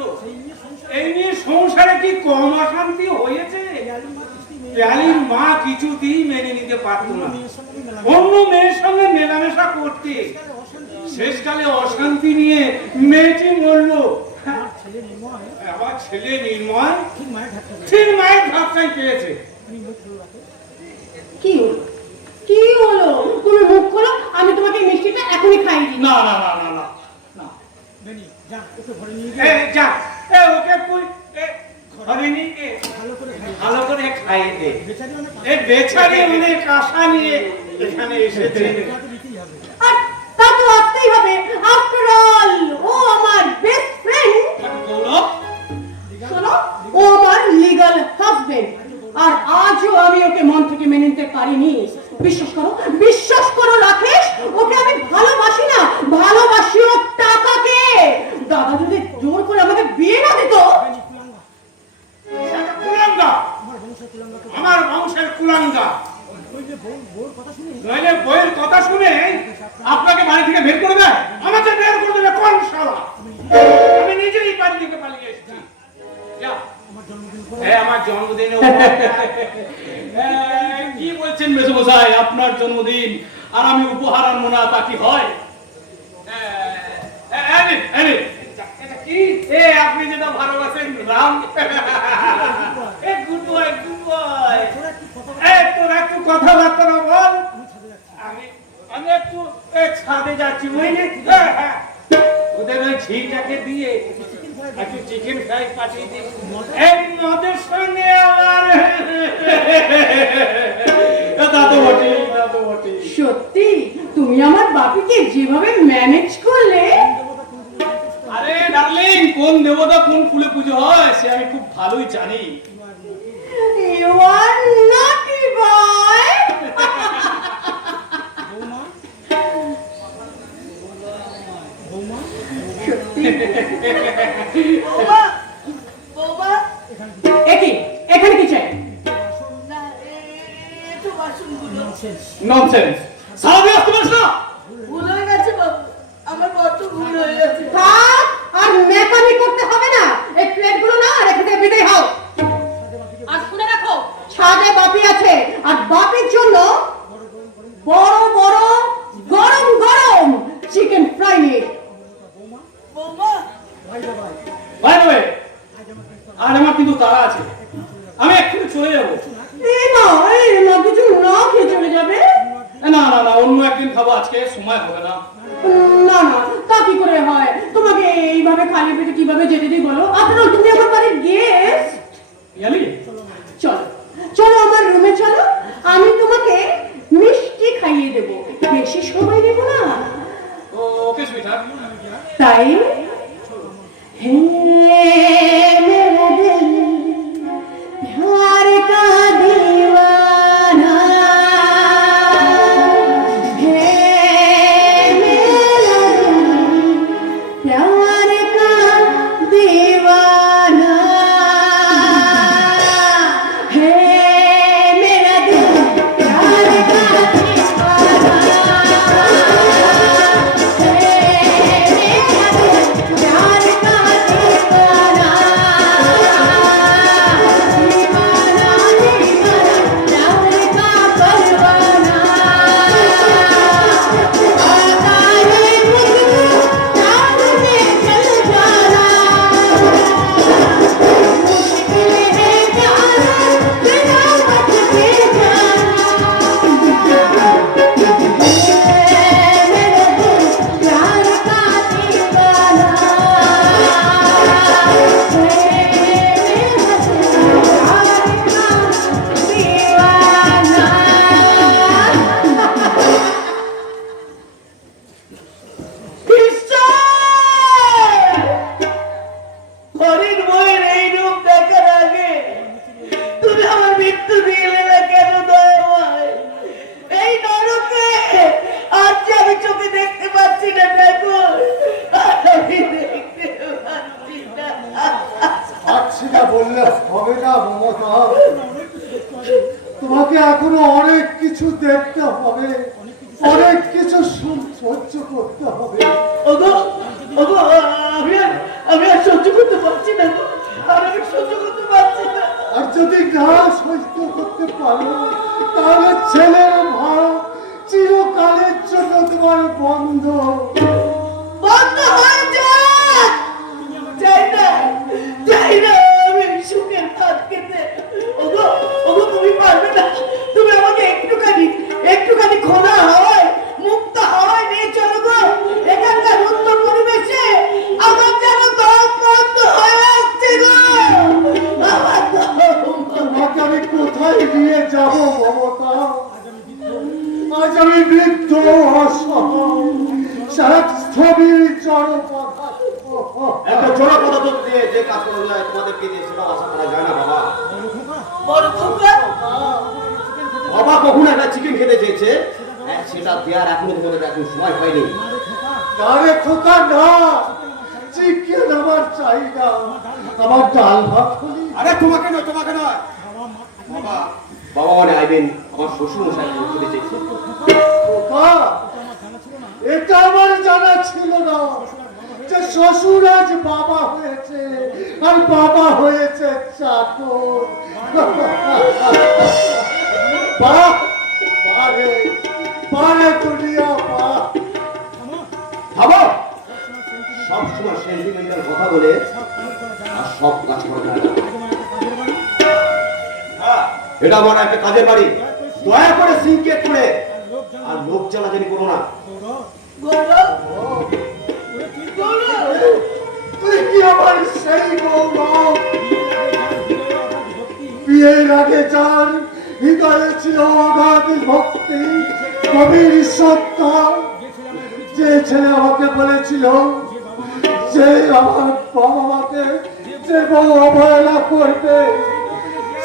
এই নিয়ে সংসারে কি কম অশান্তি হয়েছে? প্যালির মা কিছুতেই মেনে নিতে পারত না, অন্য মেয়ের সঙ্গে মেলামেশা করতে। শেষকালে অশান্তি নিয়ে মেয়েটি মরল। আমার ছেলে নির্ময় ঠিক মায়ের ধাক্কায় পেয়েছে। কি হলো? কি হলো? তুমি মুখ খোলো, আমি তোমাকে এই মিষ্টিটা এখনই খাইয়ে দিই। না না না না না না, যা ওকে ঘরে নিয়ে গিয়ে ভালো করে খাইয়ে দে। এই বেচারি অনেক আশা নিয়ে এখানে এসেছে। আর তা তো আসতেই হবে, আফটার অল ও আমার বেস্ট ফ্রেন্ড। গৌরব শোনো, ও আমার লিগ্যাল হাজবেন্ড, আর আজও আমি ওকে মন থেকে মেনে নিতে পারিনি। বিশ্বাস করো রাকেশ, ওকে আমি ভালোবাসি না, ভালোবাসি ওর টাকাকে। দাদা যদি জোর করে আমাকে বিয়ে না দিত। আমার বংশের কুলাঙ্গা, নইলে বইয়ের কথা শুনে আপনাকে বাড়ি থেকে বের করে দেয়। আমাকে বের করে দেবে কোন শালা? আমি নিজেই বাড়ি থেকে পালিয়ে এসেছি। যা, আমার জন্মদিনে কি বলছেন মেসো বসাই, আপনার জন্মদিন আর আমি উপহার আনবো না, তা কি হয়? কি আপনি যেটা ভালোবাসেন Ram, good boy good boy. তোর একটু কথাবার্তা বল। আমি একটু ছাদে যাচ্ছি বুঝলি, ওদের ওই ঝিটাকে দিয়ে একটু চিকেন ফ্রাই পাঠিয়ে দিই। এই মদের সঙ্গে আমার তা তো বটেই, তা তো বটেই। সত্যি তুমি আমার বাপিকে যেভাবে ম্যানেজ করলে। আরে ডার্লিং, কোন দেবতা কোন ফুলে পুজো হয় সে আমি খুব ভালোই জানি। You are naughty boy. এখানে কি চাই? ননসেন্স, সারা দিয়ে আসতে পারিস না? থাক, আর মেকামি করতে হবে না। এই প্লেটগুলো না রেখে দিয়ে বিদায় হও। আর শুনে রাখো, ছাদে বাপি আছে, আর বাপির জন্য বড় বড় গরম গরম চিকেন ফ্রাই নিয়ে। বাই দ্য ওয়ে, আজ আমার কিন্তু তাড়া আছে, আমি এক্ষুনি চলে যাবো। এই মা কিছু না খেয়ে চলে যাবে? না না না, অন্য একদিন খাবো, আজকে সময় হবে না। না না, তা কি করে হয়? তোমাকে এইভাবে খালি পেটে কিভাবে যেতে দিই বলো? আপনারা তুমি আমার বাড়ির গেস্ট। ইয়ালি, চলো চলো আমার রুমে চলো, আমি তোমাকে মিষ্টি খাইয়ে দেবো, বেশি সময় নেব না। ওকে সুইটহার্ট। তাই হে মেরা দিল, प्यार का दिल হবে না মমতা, তোমাকে এখনো অনেক কিছু দেখতে হবে, অনেক কিছু সহ্য করতে হবে। ওগো ওগো আমি আর সহ্য করতে পারছি না গো, আর আমি সহ্য করতে পারছি না। আর যদি না সহ্য করতে পারো তাহলে ছেলের ভাড়া চিরকালের জন্য তোমার বন্ধ। বন্ধ হয়ে যাক, চাই না আমি সুখের ভাত খেতে। ওগো ওগো তুমি পারবে না, তুমি আমাকে একটুখানি খোলা হয়, মুক্ত হয় নিয়ে চলো গো। এখানকার উত্তর পরিবেশে আমার যেন দম বন্ধ হয়ে আসছে গো, আমার দম। তোমাকে আমি কোথায় নিয়ে যাব মমতা? আজ আমি বৃদ্ধ অসহায় ছবির জড়পদার্থ। একটা জোড়া পদার্থ দিয়ে যে কাজ করা যায় তোমাদেরকে দিয়ে সেটা আশা করা যায় না বাবা। বড় খোকা, বাবা কখন একটা চিকেন খেতে চেয়েছে, সেটা দেওয়ার এখনো তোমাদের এখন সময় হয়নি। আরে খোকা না, চিকেন আমার চাই না, আমার ডাল ভাত হলি। আরে তোমাকে নয় বাবা, বাবা মানে আইবেন আমার শ্বশুর মশাই খেতে চেয়েছে। খোকা, এটা আমার জানা ছিল না যে শ্বশুর আজ বাবা হয়েছে আর বাবা হয়েছে চাকর। বাহ, পারে দুনিয়া বাহ। ভাবো সব সময় সেন্টিমেন্টাল কথা বলে আর সব কাজ করা যায় না। এটা আমার একটা কাজের বাড়ি, দয়া করে সিনকেট করে আর লোক জ্বালাজালি করো না। তুই কি আমার সেই গৌরব? বিয়ের আগে যার হৃদয়ে ছিল অগাধ ভক্তি, গভীর শ্রদ্ধা, যে ছেলে আমাকে বলেছিল যে আমার বাবা মাকে যে বউ অবহেলা করবে,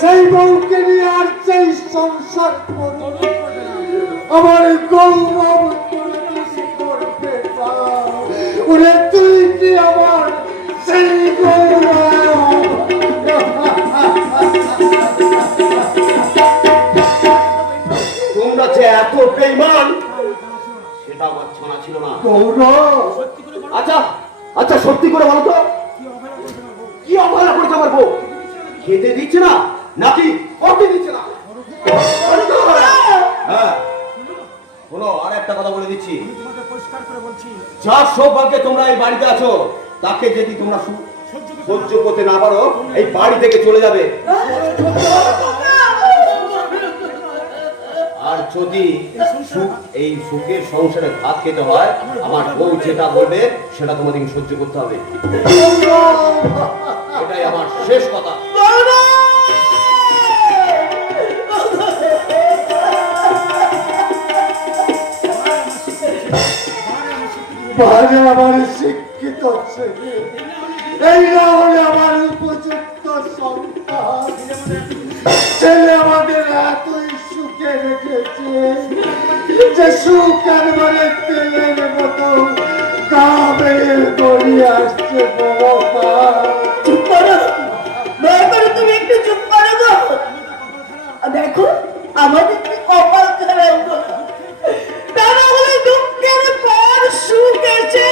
সেই বউকে নিয়ে আর সেই সংসার করবে, আমার গৌরব করবে না। ওরে তুই কি আমার সেই গৌরব? তোমরা যে এত বেঈমান সেটা আমার জানা ছিল না। গৌরব, আচ্ছা আচ্ছা সত্যি করে বলো তো, কি অবহেলা করেছে আমার বউ? খেতে দিচ্ছে না নাকি করতে দিচ্ছে না? হ্যাঁ শোনো, আর একটা কথা বলে দিচ্ছি, যার সৌভাগ্যে তোমরা এই বাড়িতে আছো তাকে যদি তোমরা সহ্য করতে না পারো এই বাড়ি থেকে চলে যাবে। আর যদি এই সুখের সংসারে ভাত খেতে হয়, আমার বউ যেটা বলবে সেটা তোমাদেরকে সহ্য করতে হবে। এটাই আমার শেষ কথা। বারে আমার শিক্ষিত ছেলে, এই না হলে আমার উপযুক্ত সন্তান। ছেলে আমাদের এতই সুখে রেখেছে যে সুখ একবারে তেলের মতো গা বেয়ে গড়িয়ে আসছে। বাবা চুপ করো, দয়া করে তুমি একটু চুপ করো গো। দেখো আমাদের কি কপাল খারাপ গো, তারা হলে দুঃখের পর সুখ এসে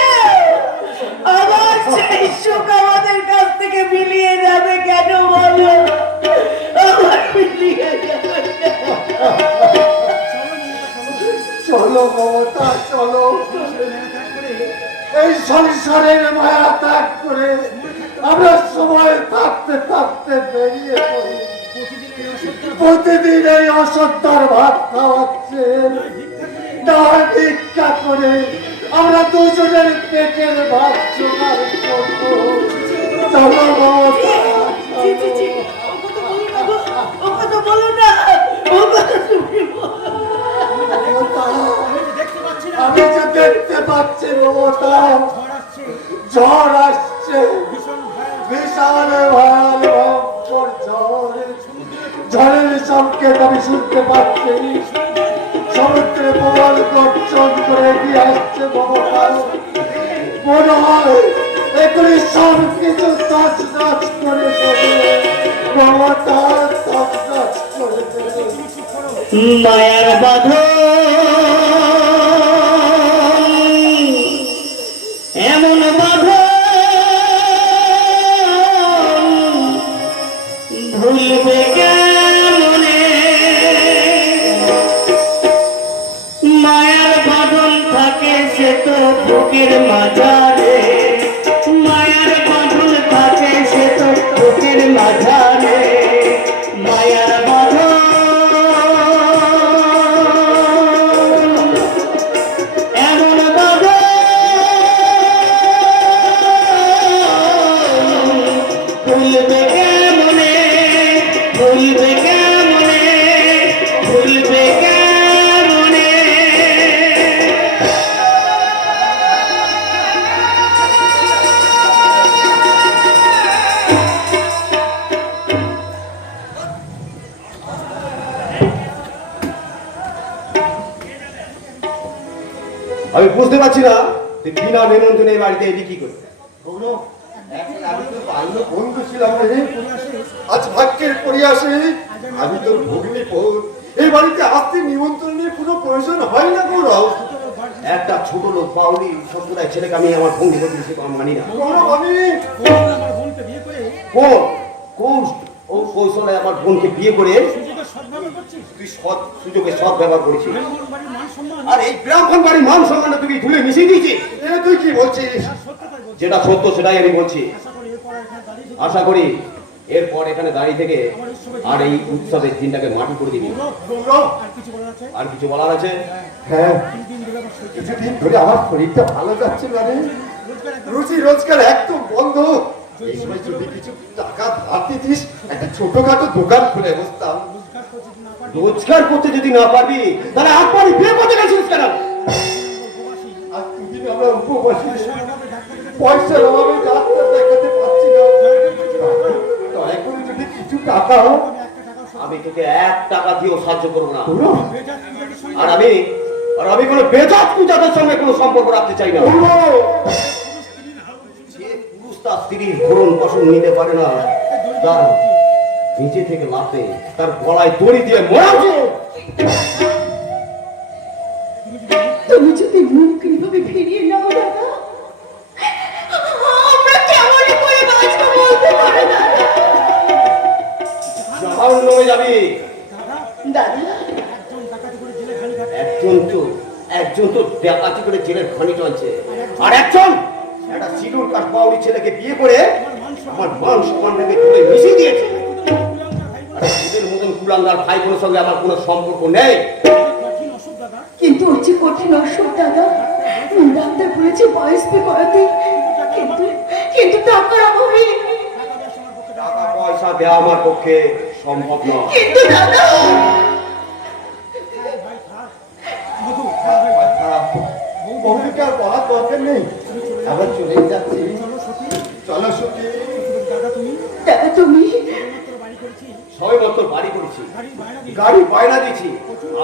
আবার সেই সুখ আমাদের কাছ থেকে মিলিয়ে যাবে কেন বলো? আবার মিলিয়ে যাবে। চলো মমতা, চলো এই সংসারের মায়া ত্যাগ করে আমরা সময় থাকতে থাকতে বেরিয়ে পড়ি। প্রতিদিন এই অসত্যার ভাত খাওয়াচ্ছেন, না ভিক্ষা করে আমরা দুজনের পেটের ভাত জোগাড় করবো। চলো মমতা, জি, জি, জি। ও কথা বলো না, ও কথা তুমি বলো। মমতা, আমি যে দেখতে পাচ্ছি মমতা, ঝড় আসছে, বিশাল ভয়ানক ঝড়। ঝড়ের সংকেত আমি শুনতে পাচ্ছি, সমুদ্রে প্রবল গর্জন করে দিয়ে আসছে মমতা। মনে হয় এগুলি সব কিছু তছনছ করে দেবে। বাবাটা তৎকাল করে দেবে। মায়ার বাঁধন এমন বাঁধন ভুলবে কেমনে মায়ার বাঁধন থাকে সে তো বুকের মাঝারে মায়ার বাঁধন থাকে সে তো বুকের মাঝারে মায়ার বাঁধন এমন বাঁধন ভুলবে কেমনে ভুলবে কেমনে ভুলবে কেমনে আমি বুঝতে পারছি না তুই বিনা নিমন্ত্রণে এই বাড়িতে এলি কি করতে। গৌরব, আমি তো বাল্য বন্ধু ছিলাম রে। আজ ভাগ্যের পরিয়াসে আমি তোর ভগ্নী বোন। এই বাড়িতে আসতে নিমন্ত্রণের কোনো প্রয়োজন হয় না গৌরব। একটা ছোট লোক পাওনি সম্প্রদায় ছেলেকে আমি আমার ভঙ্গি করতে সে আমি মানি না। গৌরব, আমি কোন কোন ও কৌশলে আমার বোনকে বিয়ে করে তুই সৎ সুযোগে সৎ ব্যবহার করেছিস আর এই ব্রাহ্মণ বাড়ির মান সম্মানটা তুই ধুলে মিশিয়ে দিয়েছিস। এ তুই কি বলছিস? যেটা সত্য সেটাই আমি বলছি। আশা করি এরপর এখানে দাঁড়িয়ে থেকে আর এই উৎসবের দিনটাকে মাটি করে দিবি। গৌরব, আর কিছু বলার আছে? হ্যাঁ, কিছুদিন ধরে আমার শরীরটা ভালো যাচ্ছে না রে। রুচি রোজগার একদম বন্ধ। এই সময় যদি কিছু টাকা ধার দিতিস, একটা ছোটখাটো দোকান খুলে বসতাম। রোজগার করতে যদি না পারবি তাহলে আপনি বিয়ে করতে গেছিস কেন? আর দুদিন আমরা উপবাসী, পয়সার অভাবে ডাক্তার দেখাতে পারছি না। দয়া করে যদি কিছু টাকা, আমি তোকে 1 টাকা দিয়েও সাহায্য করবো না। গৌরব, আর আমি কোনো বেজাত পূজাদের সঙ্গে কোনো সম্পর্ক রাখতে চাই না। গৌরব, যে পুরুষ তার স্ত্রীর ভরণ পোষণ নিতে পারে না তার নিচে থেকে লাফে তার গলায় দড়ি দিয়ে মরা উচিত। তুমি যদি মুখ এইভাবে ফিরিয়ে নাও দাদা, আমরা কেমন করে বাঁচবো বলতে পারো দাদা। জাহান নামে যাবি। দাদা, একজন তো ডাকাতি করে জেলের খানি টানছে আর একজন একটা সিঁদুর কাঠ পাউরি ছেলেকে বিয়ে করে আমার মান সম্মানটাকে তুলে মিশিয়ে দিয়েছে। আর এদের মতন কুলাঙ্গার ভাই বোনের সঙ্গে আমার কোনো সম্পর্ক নেই। কিন্তু ওই যে কঠিন অসুখ দাদা, ডাক্তার বলেছে বয়স্পে করাতে, কিন্তু টাকার অভাবে। টাকা পয়সা দেওয়া আমার পক্ষে সম্ভব নয়। কিন্তু দাদা, বন্ধুকে আর বলার দরকার নেই, আবার চলেই যাচ্ছি। চলো সখী। দাদা তুমি সবাই মতো বাড়ি করেছি, গাড়ি বায়না দিয়েছি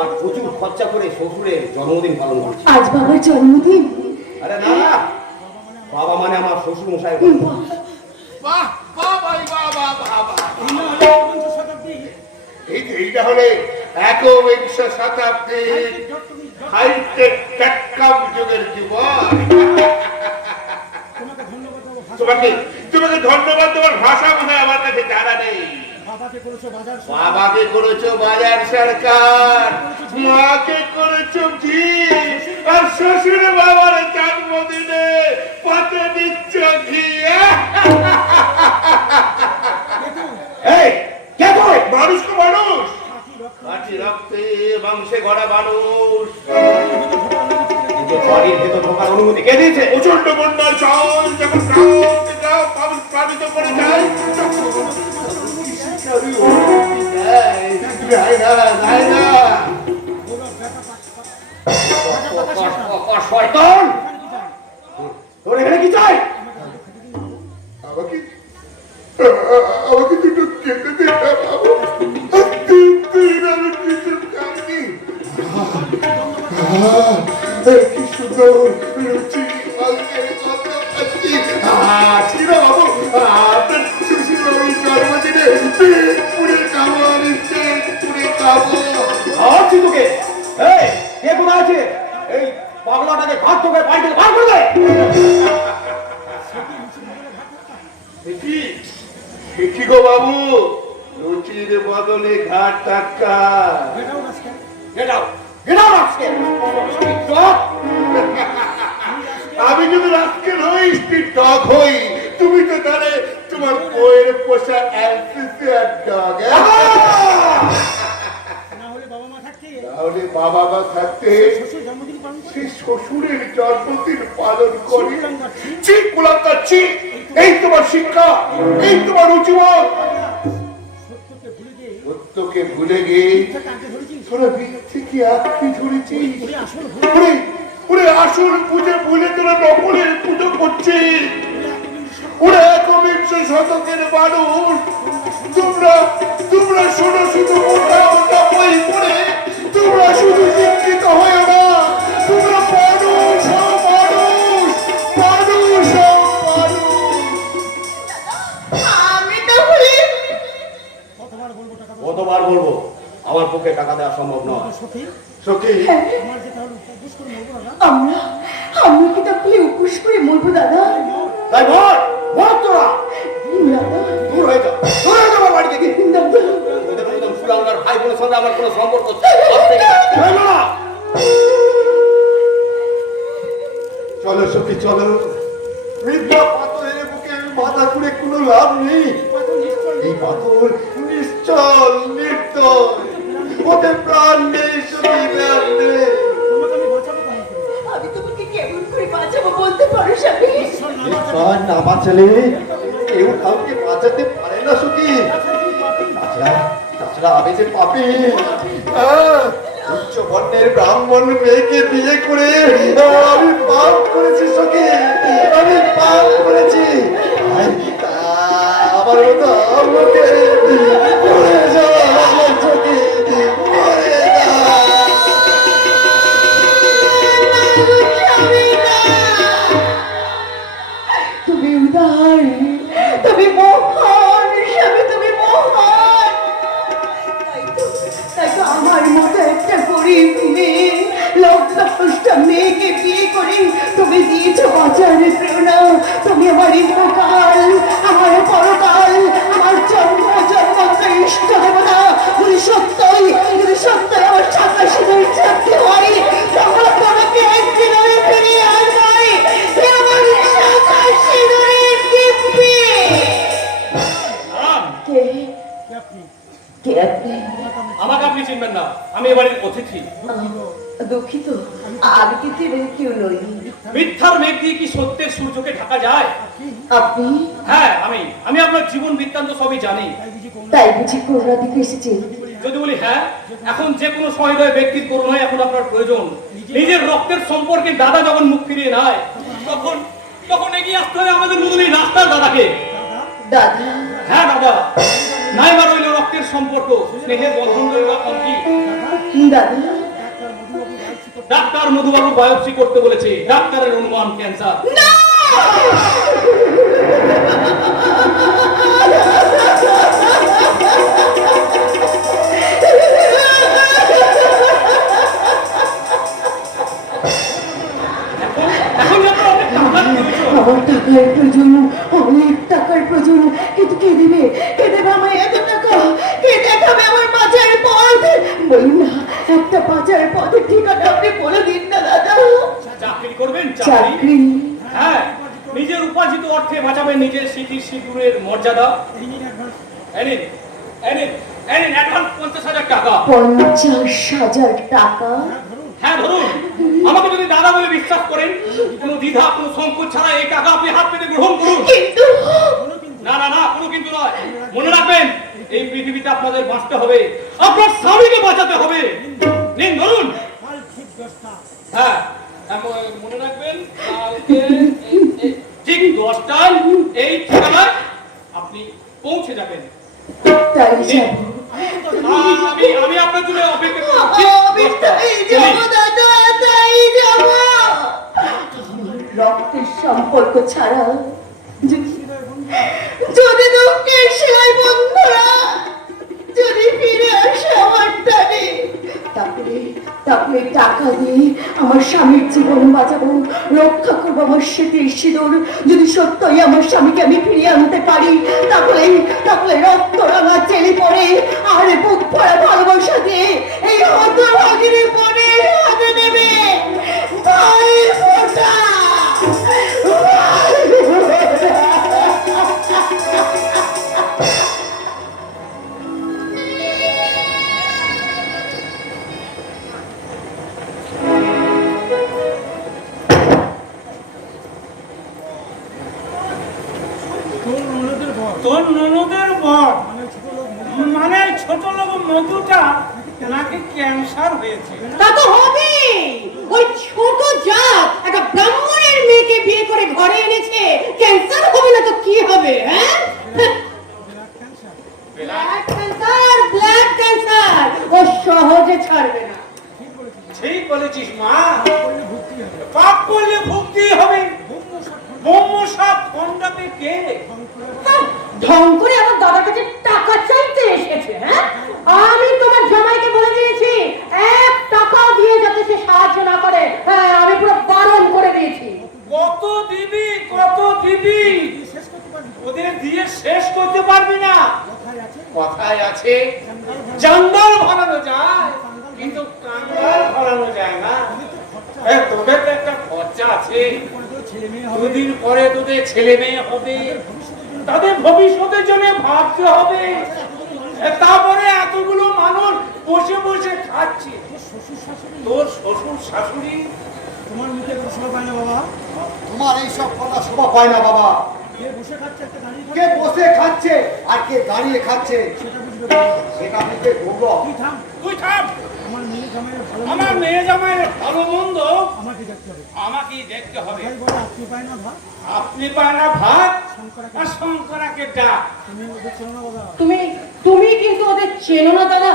আর প্রচুর খরচা করে শ্বশুরের জন্মদিন পালন করছি। আজ বাবার জন্মদিন। আরে না না, বাবা মানে আমার শ্বশুর মশাই। বাহ বাহ ভাই বাহ বাহ বাহ বাহ। এইটা হলে একবিংশ শতাব্দীর হাইটেক টেককাম যুগের জীবন। তোমাকে ধন্যবাদ, তোমার ভাষা বোধ আমার কাছে জানা নেই। বাবাকে করেছো বাজার সরকার, মাকে করেছো ঘি, আর শ্বশুর বাবার জন্মদিনে পাতে দিচ্ছ ঘি। এই কে তুই? মানুষ তো মানুষ, মাটি রক্তে মাংসে গড়া মানুষ। বাড়ির ভেতর ঢোকার অনুমতি কে দিয়েছে? প্রচন্ড বন্যার জল যখন প্লাবিত করে যায়, শয়তান, তোর এখানে কি চাই? আমাকে দুটো খেতে দে বাবু। 3 দিন আমি কিছু খাইনি। কি সুন্দর রুচি, ছিল বাবু আপনার শ্বশুর বাবুর জন্মদিনে এর বদলে ঘাট ধাক্কা। গেটাও গেটাও রাখছে আমি যদি রাস্কেল হই, স্পিড ডগ হই, তুমি তো তাহলে তোমার বইয়ের পোষা অ্যালসেসিয়ান ডগ। তাহলে বাবা মা থাকতে সেই শ্বশুরের জন্মদিন পালন করি। ঠিক কুলাঙ্গার ঠিক। এই তোমার শিক্ষা, এই তোমার রুচিবোধ। সত্যকে ভুলে গিয়ে তোরা মিথ্যে কি আঁকড়ে ধরেছিস। ওরে আসল পুজো ভুলে তোরা নকলের পুজো করছিস। ওরা একবিংশ শতকের মানুষ। তোমরা শোনো শুধু মোটা মোটা বই পড়ে, তোমরা শুধু শিক্ষিত হয়ে না, তোমরা মানুষ হও, মানুষ, মানুষ হও, মানুষ। আমি তাহলে কতবার বলবো আমার পক্ষে টাকা দেওয়া সম্ভব নয়। সখী, আমরা কি তাহলে উপোস করে মরবো দাদা? তাই ভর তোরা দাদা, দূর হয়ে যা, দূর হয়ে যা আমার বাড়ি থেকে। দাদা, ওদের একদম কুলাঙ্গার ভাই বোনের সঙ্গে আমার কোনো সম্পর্ক আজ থেকে রইল না। চলো সখী চলো, মিথ্যা পাথরের বুকে আমি মাথা ঘুরে কোনো লাভ নেই। এই পাথর নিশ্চল নির্দয়, ওতে প্রাণ নেই, সখী প্রাণ নেই। আমি তোমাকে কেমন করে বাঁচাবো বলতে পারো স্বামী? ঈশ্বর না বাঁচালে কেউ কাউকে বাঁচাতে পারে না সখী। তাছাড়া আমি যে পাপী, উচ্চ বর্ণের ব্রাহ্মণ মেয়েকে বিয়ে করে আমি পাপ করেছি সখী, আমি পাপ করেছি। আমার মতো আমাকে মরে যাওয়া সখী, মরে যাওয়া। তুমি উদার, তুমি মহান স্বামী, তুমি মহান। তাই তো আমার মতো একটা গরিব মেয়ে, লজ্জাপুষ্ট মেয়েকে বিয়ে করে তুমি দিয়েছো বাঁচার প্রেরণা। তুমি আমার ইন্দ্রকাল, আমার পরকাল, আমার জন্ম জন্মান্তর ইষ্ট দেবতা। যদি সত্যই আমার ছাত্র সিঁদুর চাকরি হয়, তখন তোমাকে একদিন আমি ফিরিয়ে আসবই। আমার শাখা সিঁদুরের দিব্যি। কে আপনি? আমাকে আপনি চিনবেন না, আমি এবারের অতিথি। দুঃখিত, আমি কিন্তু কেউ নই। মিথ্যার মেঘ দিয়ে কি সত্যের সূর্যকে ঢাকা যায়? আপনি? হ্যাঁ আমি আপনার জীবন বৃত্তান্ত সবই জানি। তাই বুঝি করোনা দিতে এসেছেন? যদি বলি হ্যাঁ, এখন যে কোনো সহৃদয় ব্যক্তির করুণায় এখন আপনার প্রয়োজন। নিজের রক্তের সম্পর্কে দাদা যখন মুখ ফিরিয়ে নেয়, তখন এগিয়ে আসতে হয় আমাদের মূল রাস্তার দাদাকে। দাদা? হ্যাঁ দাদা, নাই বা রইল রক্তের সম্পর্ক, স্নেহের বন্ধন রইল কি? দাদা? ডাক্তার মধুবাবু বায়োপসি করতে বলেছে, ডাক্তারের অনুমান ক্যান্সার। আমার টাকার প্রয়োজন, অনেক টাকার প্রয়োজন। কিন্তু কে দেবে? কে দেবে আমায় এত টাকা? কে দেখাবে আমার বাঁচার পথ? বলুন না, একটা বাঁচার পথের ঠিকানা আপনি বলে দিন না দাদা। চাকরি করবেন? চাকরি? হ্যাঁ, নিজের উপার্জিত অর্থে বাঁচাবেন নিজের স্মৃতির সিঁদুরের মর্যাদা। অ্যাডভান্স 50,000 টাকা। 50,000 টাকা? হ্যাঁ ধরুন, আমাকে যদি দাদা বলে বিশ্বাস করেন, কোনো দ্বিধা কোনো সংকোচ ছাড়া এই টাকা আপনি হাত পেতে গ্রহণ করুন। কিন্তু না কোনো কিন্তু নয়। মনে রাখবেন, এই পৃথিবীতে আপনাদের বাঁচতে হবে, আপনার স্বামীকে বাঁচাতে হবে। নিন ধরুন। হ্যাঁ, মনে রাখবেন কালকে ঠিক 10টায় এই ঠিকানায় আপনি পৌঁছে যাবেন। তাই যাব। আমি আপনার জন্য অপেক্ষা করছি। আমি তাই যাব দাদা, তাই যাব। রক্তের সম্পর্ক ছাড়া যদি দুঃখের শেয়ার বন্ধুরা যদি ফিরে আসে আমার টানে, তাহলে টাকা দিয়ে আমার স্বামীর জীবন বাঁচাবো, রক্ষা করবো আমার স্মৃতির সিঁদুর। যদি সত্যই আমার স্বামীকে আমি ফিরিয়ে আনতে পারি, তাহলে তাহলে রক্ত রাঙা চেলি পড়ে আর বুক ভরা ভালোবাসা দিয়ে এই হতভাগিনী বোনের হাতে দেবে ভাই ফোঁটা। তোর ননদের বর মানে ছোট লোক মধুটা নাকি ক্যান্সার হয়েছে। তা তো হবে, ওই ছোট জাত একটা ব্রাহ্মণের মেয়েকে বিয়ে করে ঘরে এনেছে, ক্যান্সার হবে না তো কি হবে? হ্যাঁ, ব্লাড ক্যান্সার, ব্লাড ক্যান্সার ও সহজে ছাড়বে না। ঠিক বলেছিস মা, পাপ করলে ভক্তি হবে। ব্রহ্ম সাপ খণ্ডাতে কে? হ্যাঁ, ঢং করে আমার দাদার কাছে টাকা চাইতে এসেছে। হ্যাঁ, আমি তোমার জামাইকে বলে দিয়েছি 1 টাকা দিয়ে যাতে সে সাহায্য না করে। হ্যাঁ, আমি পুরো বারণ করে দিয়েছি। কত দিবি, কত দিবি, ওদের দিয়ে শেষ করতে পারবি না। কথায় আছে জঙ্গল ভরানো যায় কিন্তু কাঙ্গাল ভরানো যায় না। তোদের তো একটা খরচা আছে, দুদিন পরে তোদের ছেলে মেয়ে হবে, তাদের ভবিষ্যতের জন্য ভাবতে হবে। তারপরে এতগুলো মানুষ বসে বসে খাচ্ছে, তোর শ্বশুর শাশুড়ি তোমার মুখে কোনো শোভা পায় না বাবা। তোমার এইসব কথা শোভা পায় না বাবা। কে বসে খাচ্ছে একটা দাঁড়িয়ে কে বসে খাচ্ছে আর কে দাঁড়িয়ে খাচ্ছে সেটা বুঝবে বাবা। সেটা বুঝবে গৌরব। তুই থাম, তুই থাম। আমার মেয়ে জামাইয়ের ভালো আমার মেয়ে জামাইয়ের ভালো মন্দ আমাকে দেখতে হবে। আমাকেই দেখতে হবে। ভাই বলে আপনি পায় না ভাত, আপনি পায় না ভাত আর শঙ্করাকে ডাক। তুমি ওদের চেনো না বাবা। তুমি কিন্তু ওদের চেনো না দাদা।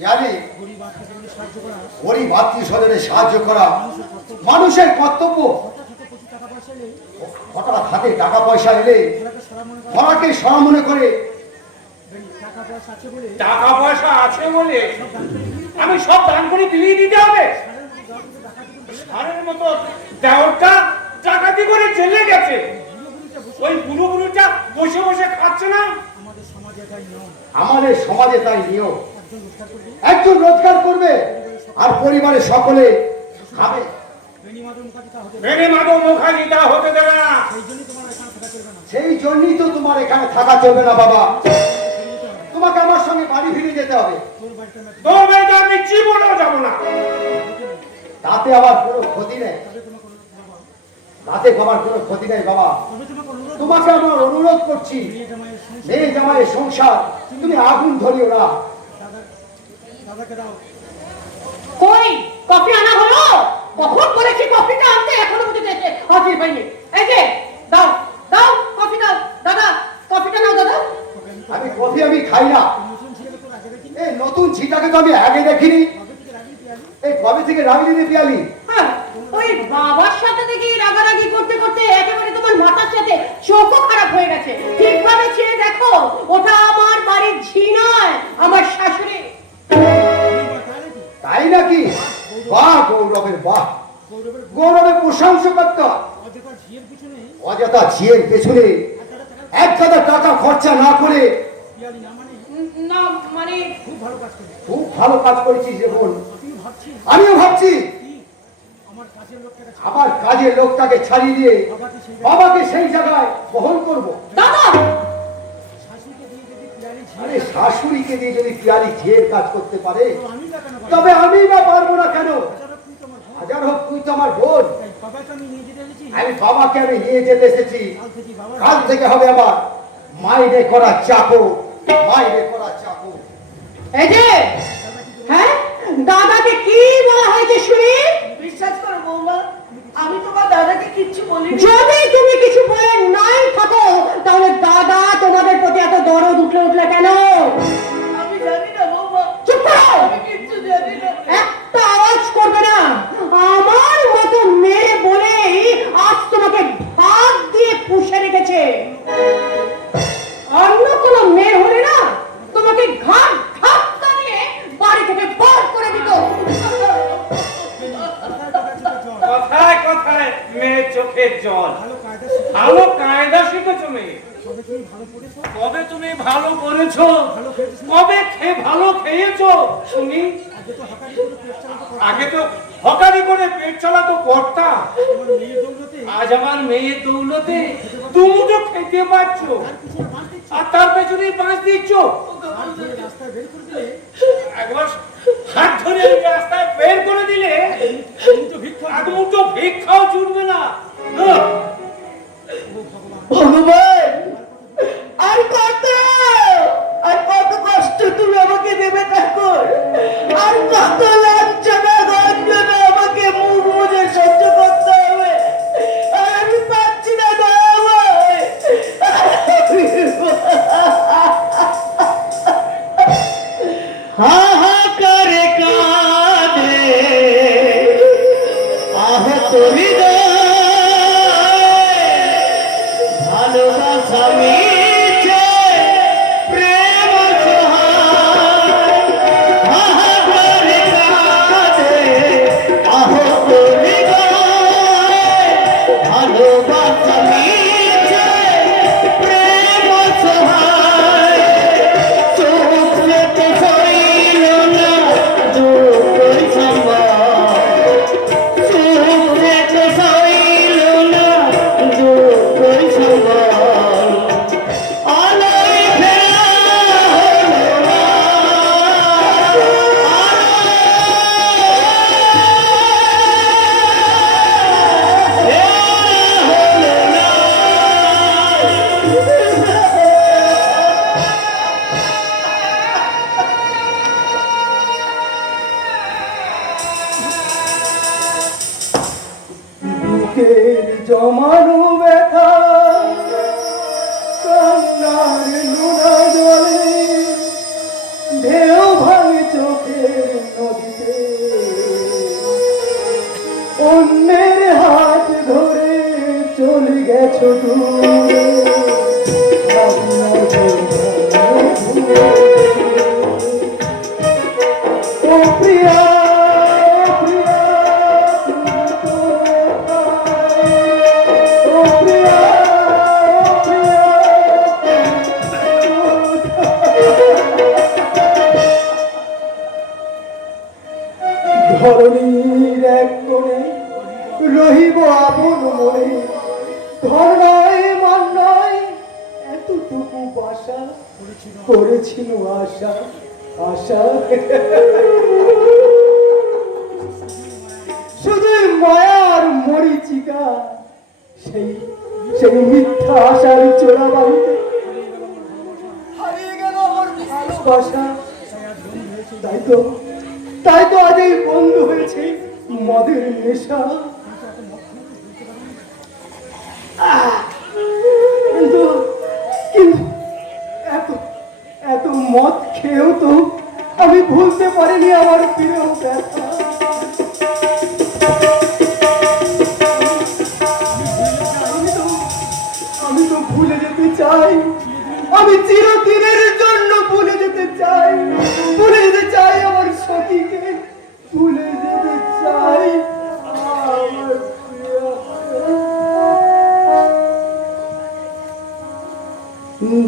ইয়ারে গরিব আত্মীয় সাহায্য করা, গরিব আত্মীয় স্বজনের সাহায্য করা মানুষের কর্তব্য। প্রচুর টাকা পয়সা এলে হঠাৎ হাতে টাকা পয়সা এলে ওনাকে সারা মনে করে ধরাকে সরা মনে করে টাকা পয়সা আছে বলে টাকা পয়সা আছে বলে আমি সব দান করে বিলিয়ে দিতে হবে। সারের মতো দেওরটা ডাকাতি করে চলে গেছে, ওই বুড়ো বুড়োটা বসে বসে খাচ্ছে না। আমাদের সমাজে তাই নিয়ম। আমাদের সমাজে তাই নিয়ম, একজন রোজগার করবে, একজন রোজগার করবে আর পরিবারের সকলে খাবে। বেনি মাদুর মুখাতি তা হতে মেরে মাধব মুখার্জি তা হতে দেবে না। সেই জন্যই তোমার এখানে থাকা সেই জন্যই তো তোমার এখানে থাকা চলবে না। চলবে না বাবা। তোমাকে আমার সঙ্গে বাড়ি ফিরে যেতে হবে। তোর বাড়িতে না তোর বাড়িতে আমি জীবনেও যাবো না। তাতে আমার কোনো ক্ষতি নেই, তাতে আমার কোনো ক্ষতি নেই বাবা। তবে তোমাকে অনুরোধ তোমাকে আমার অনুরোধ করছি, মেয়ে জামাইয়ের সংসার মেয়ে জামাইয়ের সংসার তুমি আগুন ধরিও না। দাদাকে দাও। কই কফি আনা হলো? কখন বলেছি কফিটা আনতে, এখনো পর্যন্ত এসে হাজির হয়নি। এই যে দাও দাও কফি দাও দাদা, কফিটা নাও দাদা। আমি কফি আমি খাই না। নতুন ছেলেকে তোর আগে দেখি, এই নতুন ছিটাকে তো আমি আগে দেখিনি। কবে থেকে রাগি এই কবে থেকে রাগিনি পেয়ালি, পিয়ালি। হ্যাঁ, ওই বাবার সাথে দেখি রাগারাগি করতে করতে একেবারে তোমার মাথার সাথে চোখও খারাপ হয়ে গেছে। ঠিকভাবে চেয়ে দেখো, ওটা আমার বাড়ির ঝি নয়, আমার শাশুড়ি। তাই নাকি? বাহ গৌরবের বাহ, গৌরবের প্রশংসা করতে হয়। অযথা ঝিয়ের পিছনে অযথা ঝিয়ের পেছনে 1,000 টাকা খরচা না করে পিয়ালি না মানে না মানে খুব ভালো কাজ করি। খুব ভালো কাজ করেছিস রে বোন। তুই ভাবছিস আমিও ভাবছি কি আমার কাজের লোকটাকে আমার কাজের লোকটাকে ছাড়িয়ে দিয়ে বাবাকে সেই জায়গায় বহন করব। দাদা শাশুড়িকে দিয়ে যদি পিয়ালি ঝিয়ে আরে শাশুড়িকে দিয়ে যদি পিয়ালি ঝিয়ের কাজ করতে পারে আমি তা কেন পারি? তবে আমি বা পারবো না কেন? তুই তো আমার বোন। হাজার হোক তুই তো আমার বোন। তাই বাবাকে আমি নিয়ে যেতে এসেছি, আমি বাবাকে আমি নিয়ে যেতে এসেছি। কাল থেকে বাবার কাল থেকে হবে আমার মাইনে করা চাকর, মাইনে করা চাকর। এই যে হ্যাঁ, দাদাকে কি বলা হয়েছে শুনি? বিশ্বাস করো বৌমা, আমি তোমার দাদাকে কিচ্ছু বলিনি। যদি তুমি কিছু বলে নাই থাকো, তাহলে দাদা তোমাদের প্রতি এত দরদ উঠলে কেন? আমি জানি না বৌমা, চুপ করো, আমি কিচ্ছু জানি না। একটা আওয়াজ করবে না। আমার মতো মেয়ে বলেই আজ তোমাকে ভাত দিয়ে পুষে রেখেছে। অন্য কোনো মেয়ে হলে না তোমাকে ঘাট ধাক্কা দিয়ে বাড়ি থেকে বার করে দিত। মেয়ে চোখের জল। ভালো কায়দা শিখেছো মেয়ে। কবে তুমি ভালো করেছো? কবে ভালো খেয়েছো শুনি? আগে তো হকারি করে পেট চালাতো কর্তা, আজ আমার মেয়ের দৌলতে তুমি তো খেতে পারছো আর তার পেছনে বাঁশ দিচ্ছ। একবার হাত ধরে রাস্তায় বের করে দিলে এক মুঠো ভিক্ষাও জুটবে না। ভগবান, আর কত কষ্ট তুমি আমাকে দেবে ঠাকুর, আর কত লাঞ্ছনা গঞ্জনা আমাকে মুখ বুঝে সহ্য করতে হবে। আর আমি পাচ্ছি না দয়াময়। হাহাকারে কাঁদে আহত হৃদয়, ভালোবাসা মিছে প্রেম সহায়। হাহাকারে কাঁদে আহত হৃদয়, ভালোবাসা মিছে প্রেম সহায়। চোখ যেতে সইল না দুটোই সম্ভব, চোখ যেতে সইল না দুটোই সম্ভব। আলোয় ফেরা হলো না, বুকের জমানো ব্যথা কান্নার নোনা জলে ঢেউ ভাঙে চোখের নদীতে। অন্যের হাত ধরে চলে গেছো দূরে, ও প্রিয়া, ও প্রিয়া, তুমি কোথায়? ও প্রিয়া, ও প্রিয়া, ধরণীর এক কোণে রহিব আপন মনে, ঘর নয় মান নয় এতটুকু বাসা করেছিল আশা, আশা। শুধু মায়ার মরিচিকা, সেই সেই মিথ্যা আশার চোরা বাড়িতে হারিয়ে গেল আমার ভালোবাসা। তাই তো আজ এই বন্ধ হয়েছে মদের নেশা। কিন্তু কিন্তু এত এত মদ খেয়েও তো আমি ভুলতে পারিনি আমার প্রিয় ব্যথা। আমি তো ভুলে যেতে চাই, আমি চিরদিনের জন্য ভুলে যেতে চাই, ভুলে যেতে চাই আমার সখীকে, ভুলে যেতে চাই আমার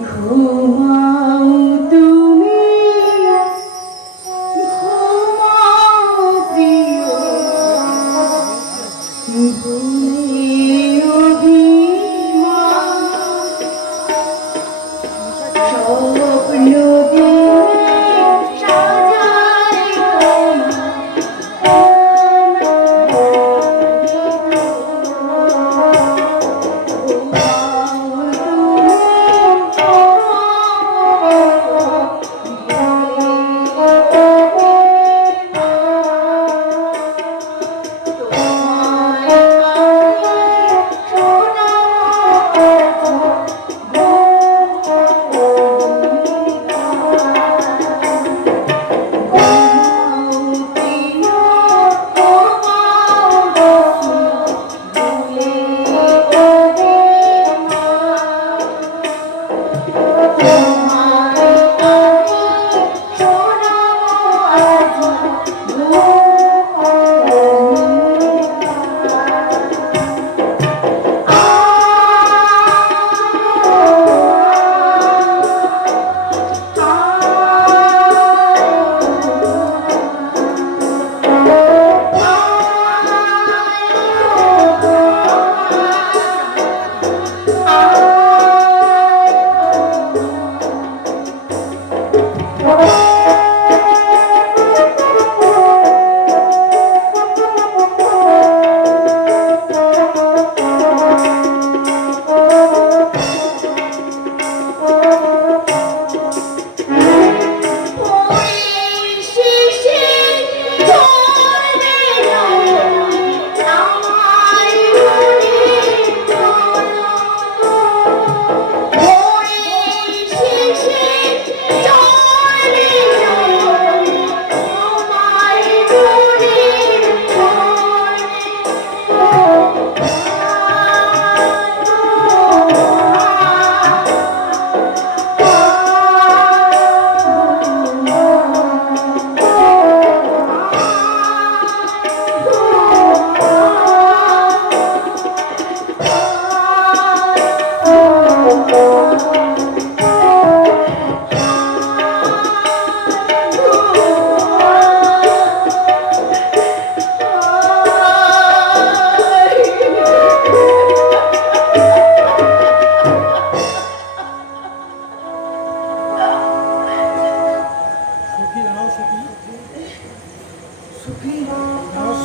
ঘুমাও তুমি, ঘুমাও প্রিয়, ভুলে অভিমান সব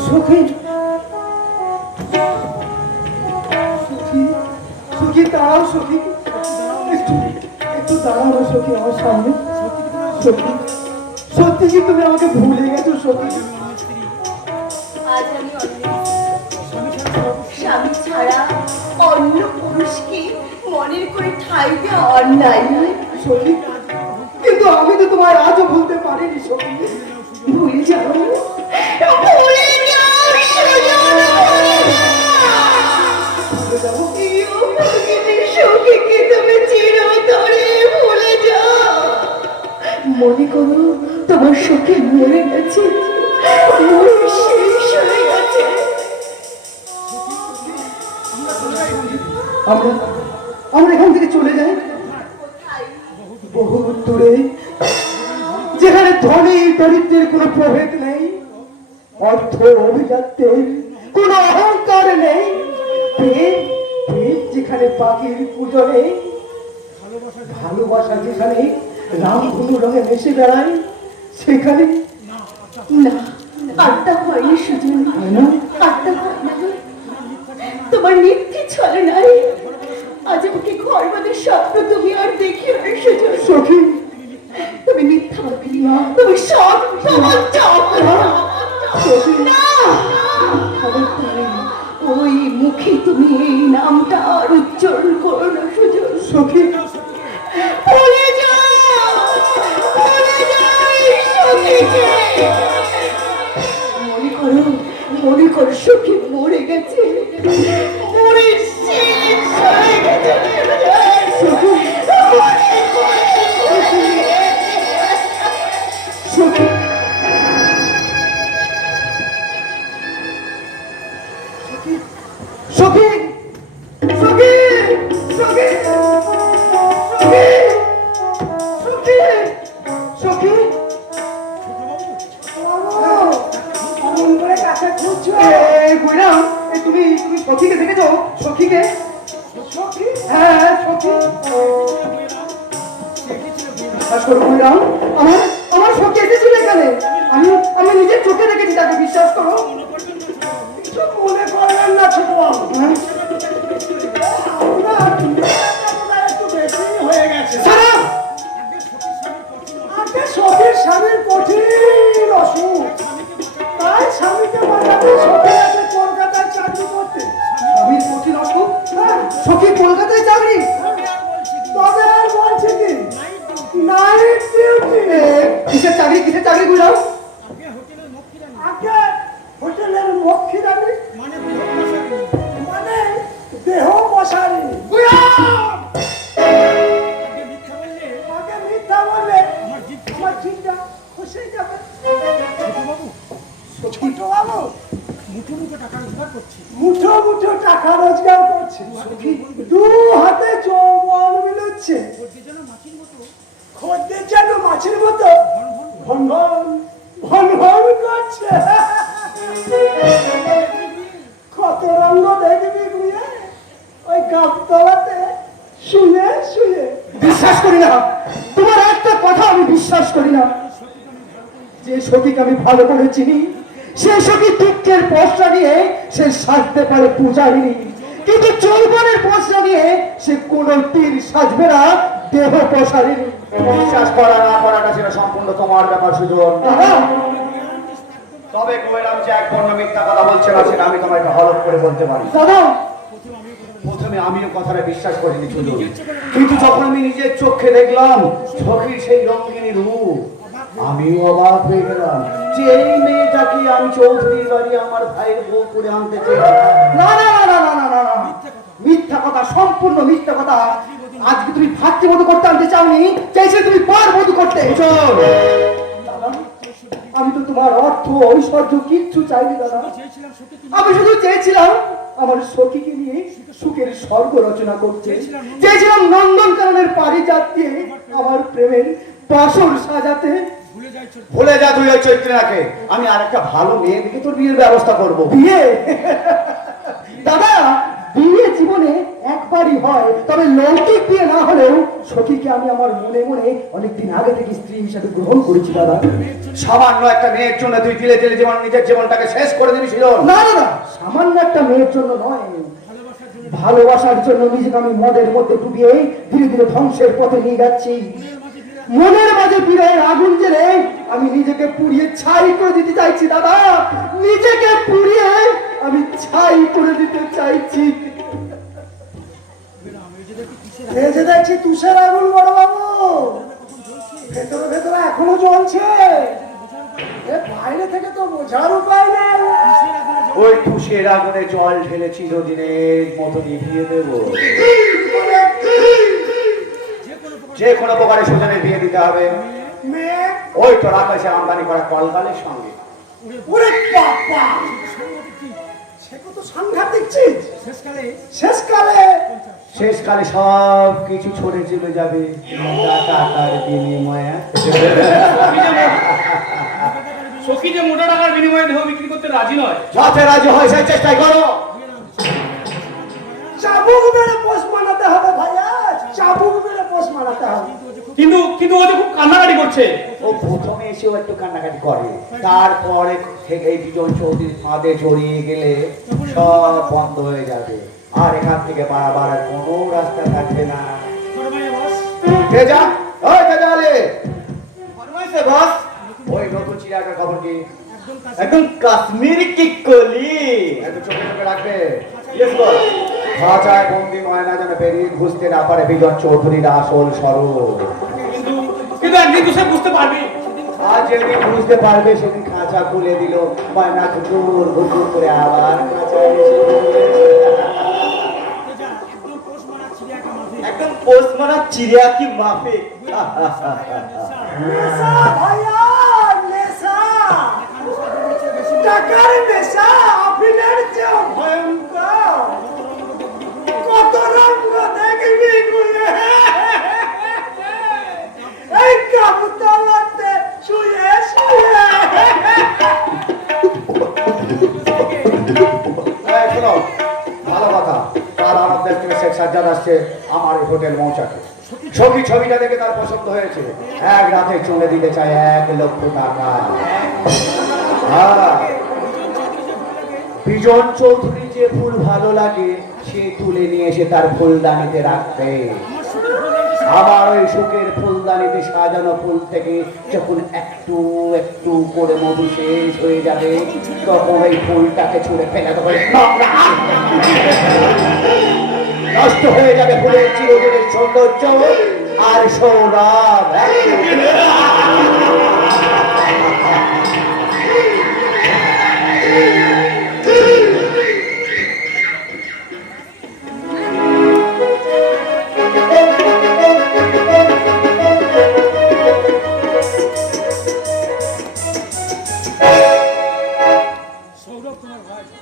সুখী সুখী দাঁড়াও সুখী একটু দাঁড়াও সুখী আমার সামনে সত্যি সত্যি কি তুমি আমাকে ভুলে গেছো সত্যি আজ আমি স্বামী ছাড়া অন্য পুরুষকে মনের করে ঠাই দেওয়া অন্যায়। সখী কিন্তু আমি তো তোমায় আজও ভুলতে পারিনি সখী ভুলে যাও, ভুলে যাও সুজন, ভুলে যাবো সখীকে তুমি চিরতরে ভুলে যাও। মনে করো তোমার সখী মরে গেছে, শেষ হয়ে গেছে। আমরা আমরা এখান থেকে চলে যাই বহু দূরে, যেখানে ধনী দরিদ্রের কোনো প্রভেদ নেই, অর্থ অভিজাত্যের কোনো অহংকার নেই, প্রেম প্রেম যেখানে পাখির পুজো নেই, ভালোবাসা যেখানে রামধনু রঙে মিশে বেড়ায়, সেখানে না, আত্মা হয়নি সুজন, হয় না। আত্মা হয় না। তোমার মিথ্যে ছলে নাই। আজ আমাকে ঘর বাঁধার স্বপ্ন তুমি আর দেখিও না সুজন। সখী তুমি মিথ্যাবাদী, তুমি সব তোমার না। খবরদার, ওই মুখে তুমি এই নামটা আর উচ্চারণ করো না সুজন। সখী ভুলে যাও, ভুলে যাও এই সখীকে। মনে করো সখী মরে গেছে, মরে শেষ হয়ে গেছে। সখী সখী সখী সখী সখী সখী তুমি তুমি সখীকে দেখেছো? সখীকে হ্যাঁ সখী বিশ্বাস করো বুড়িরাম, আমার আমার সখী এসেছিল এখানে, আমি আমি নিজের চোখে দেখেছি তাকে, বিশ্বাস করো। কিছু মনে করবেন না ছোট বাবু, হয়ে গেছে সারা আগে সখীর স্বামীর কঠিন অসুখ, তাই স্বামীকে বাঁচাতে সখী আছে কলকাতায় চাকরি করতে। স্বামীর কঠিন অসুখ, সখী কলকাতায় চাকরি, তবে আর বলছে কি নাইট ডিউটি। কিসের চাকরি বুঝাও? আগে হোটেলের মক্ষী রানী মানে দেহ মশারি। আগে মিথ্যা বললে আমার চিন্তা খুশি যাবে। ছোট বাবু মুঠো মুঠো টাকা রোজগার করছে, দু হাতে যৌবন মিলুচ্ছে, খদ্দের যেন মাছের মতো ভন ভন ভন ভন করছে। কত রঙ্গ দেখবি গুয়ে ওই গাবতলাতে শুয়ে শুয়ে। বিশ্বাস করি না, তোমার একটা কথা আমি বিশ্বাস করি না। না যে সখীকে আমি ভালো করে চিনি সে সখী দুঃখের পয়সা নিয়ে সে সাজতে পারে পূজারিনী, কিন্তু যৌবনের পয়সা নিয়ে সে কোন তীর সাজবে না দেহ প্রসারিনী। বিশ্বাস করা না করাটা সেটা সম্পূর্ণ তোমার ব্যাপার সুজন। তবে কইলাম যে এক বর্ণ মিথ্যা কথা বলছে না, সেটা আমি তোমাকে হলফ করে বলতে পারি। দাদা প্রথমে আমিও কথাটা বিশ্বাস করিনি সুজন, কিন্তু যখন আমি নিজের চোখে দেখলাম সখীর সেই রঙ্গিনী রূপ, আমিও অবাক হয়ে গেলাম যে এই মেয়েটাকে আমি চৌধুরীর বাড়ি আমার ভাইয়ের বউ করে আনতে চাই। না না না না না না না, মিথ্যা কথা, সম্পূর্ণ মিথ্যা কথা। আজকে তুমি ভাতৃবধূ করতে আনতে চাওনি, চাইছিলে তুমি পরবধূ করতে। দাদা, আমি তো তোমার অর্থ ঐশ্বর্য কিচ্ছু চাইনি দাদা, আমি শুধু চেয়েছিলাম আমার সখীকে নিয়ে সুখের স্বর্গ রচনা করতে, চেয়েছিলাম নন্দনকাননের পারিজাত দিয়ে আমার প্রেমের বাসর সাজাতে। ভুলে যা তুই ওই চৈত্রনাকে, আমি আরেকটা ভালো মেয়ে দেখে তোর বিয়ের ব্যবস্থা করব। বিয়ে দাদা, বিয়ে জীবনে একবারই হয়, তবে লৌকিক বিয়ে না হলেও সখীকে আমি আমার মনে মনে অনেকদিন আগে থেকে স্ত্রী হিসেবে গ্রহণ করেছি দাদা। সামান্য একটা মেয়ের জন্য তুই দিলে দিলে জীবন নিজের জীবনটাকে শেষ করে দিবি ছিল না না না, সামান্য একটা মেয়ের জন্য নয়, ভালোবাসার জন্য নিজেকে আমি মদের মধ্যে ডুবিয়ে ধীরে ধীরে ধ্বংসের পথে নিয়ে যাচ্ছি। মনের মাঝে বিরহের আগুন জেলে আমি নিজেকে পুড়িয়ে ছাই করে দিতে চাইছি দাদা, নিজেকে পুড়িয়ে আমি ছাই করে দিতে চাইছি। এই যে দেখছি তুষার আগুন বড় বাবু, ভেতরে ভেতরে এখনো জ্বলছে। এ বাইরে থেকে তো বোঝার উপায় নেই। ওই তুষের আগুনে জল ঢেলে চিরদিনের মতো নিভিয়ে দেব। যে কোনো প্রকারে সুজনের বিয়ে দিতে হবে মেয়ে, ওই তোর আকাশে আমদানি করা কলকালের সঙ্গে। ওরে বাবা, সে কত সাংঘাতিক চিজ। শেষকালে সব কিছু ছড়ে চলে যাবে টাকার বিনিময়ে। সখী যে মোটা টাকার বিনিময়ে দেহ বিক্রি করতে রাজি নয়, যাতে রাজি হয় সেই চেষ্টাই করো। চাবুক মেরে পোষ মানাতে হবে ভাইয়া, চাবুক মেরে পোষ মানাতে হবে। কিন্তু কিন্তু ও যে খুব কান্নাকাটি করছে। ও প্রথমে এসেও একটু কান্নাকাটি করে, তারপরে থেকে এই বিজন চৌধুরীর ফাঁদে জড়িয়ে গেলে সব বন্ধ হয়ে যাবে, আর এখান থেকে বাড়াবার আর কোনো রাস্তা থাকবে না। ওই নতুন চিড়িয়াখানার খবর কি? একদম কাশ্মীরি কিকলি। একটু চোখে চোখে রাখবে। খাঁচায় বন্দি ময়না যেন বেরিয়ে ঘুষতে না পারে বিজন চৌধুরীর আসল স্বরূপ। কিন্তু কিন্তু একদিন তো সে বুঝতে পারবি। আজ যেদিন বুঝতে পারবে সেদিন খাঁচা খুলে দিল, ময়না ঘুর ঘুর করে আবার খাঁচায় এসে একদম পোস্ট মারা চিড়িয়া কি মাফে। নেশা ভাইয়া, নেশা, টাকার নেশা আফিনের চেয়েও ভয়ঙ্কর। কত রঙ্গ দেখবি গুলে, এই কাবুতলাতে শুয়ে শুয়ে। এই শোনো, ভালো কথা, কাল আমার দেশ থেকে শেখ সাজ্জাদ আসছে আমার এই হোটেল মৌচাকে। ছবি ছবিটা দেখে তার পছন্দ হয়েছে, এক রাতে চলে দিতে চায় 1 লক্ষ টাকা। বিজন চৌধুরী যে ফুল ভালো লাগে সে তুলে নিয়ে এসে তার ফুলদানিতে রাখবে। আমার ওই সুখের ফুলদানিতে সাজানো ফুল থেকে যখন একটু একটু করে মধু শেষ হয়ে যাবে, তখন ওই ফুলটাকে ছুঁড়ে ফেলে দেবে, নষ্ট হয়ে যাবে ফুলের চিরদিনের সৌন্দর্য আর সৌরভ।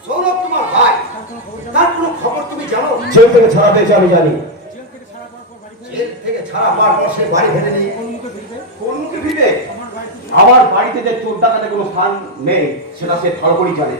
সৌরভ তোমার ভাই, তার কোনো খবর তুমি জানো? জেল থেকে ছাড়া পেয়েছে আমি জানি। জেল থেকে ছাড়া পাওয়ার পর সে বাড়ি ফেরেনি, কোন মুখে ফিরবে? আমার বাড়িতে যে চোর ডাকাতের কোনো স্থান নেই সেটা সে থরকরি জানে।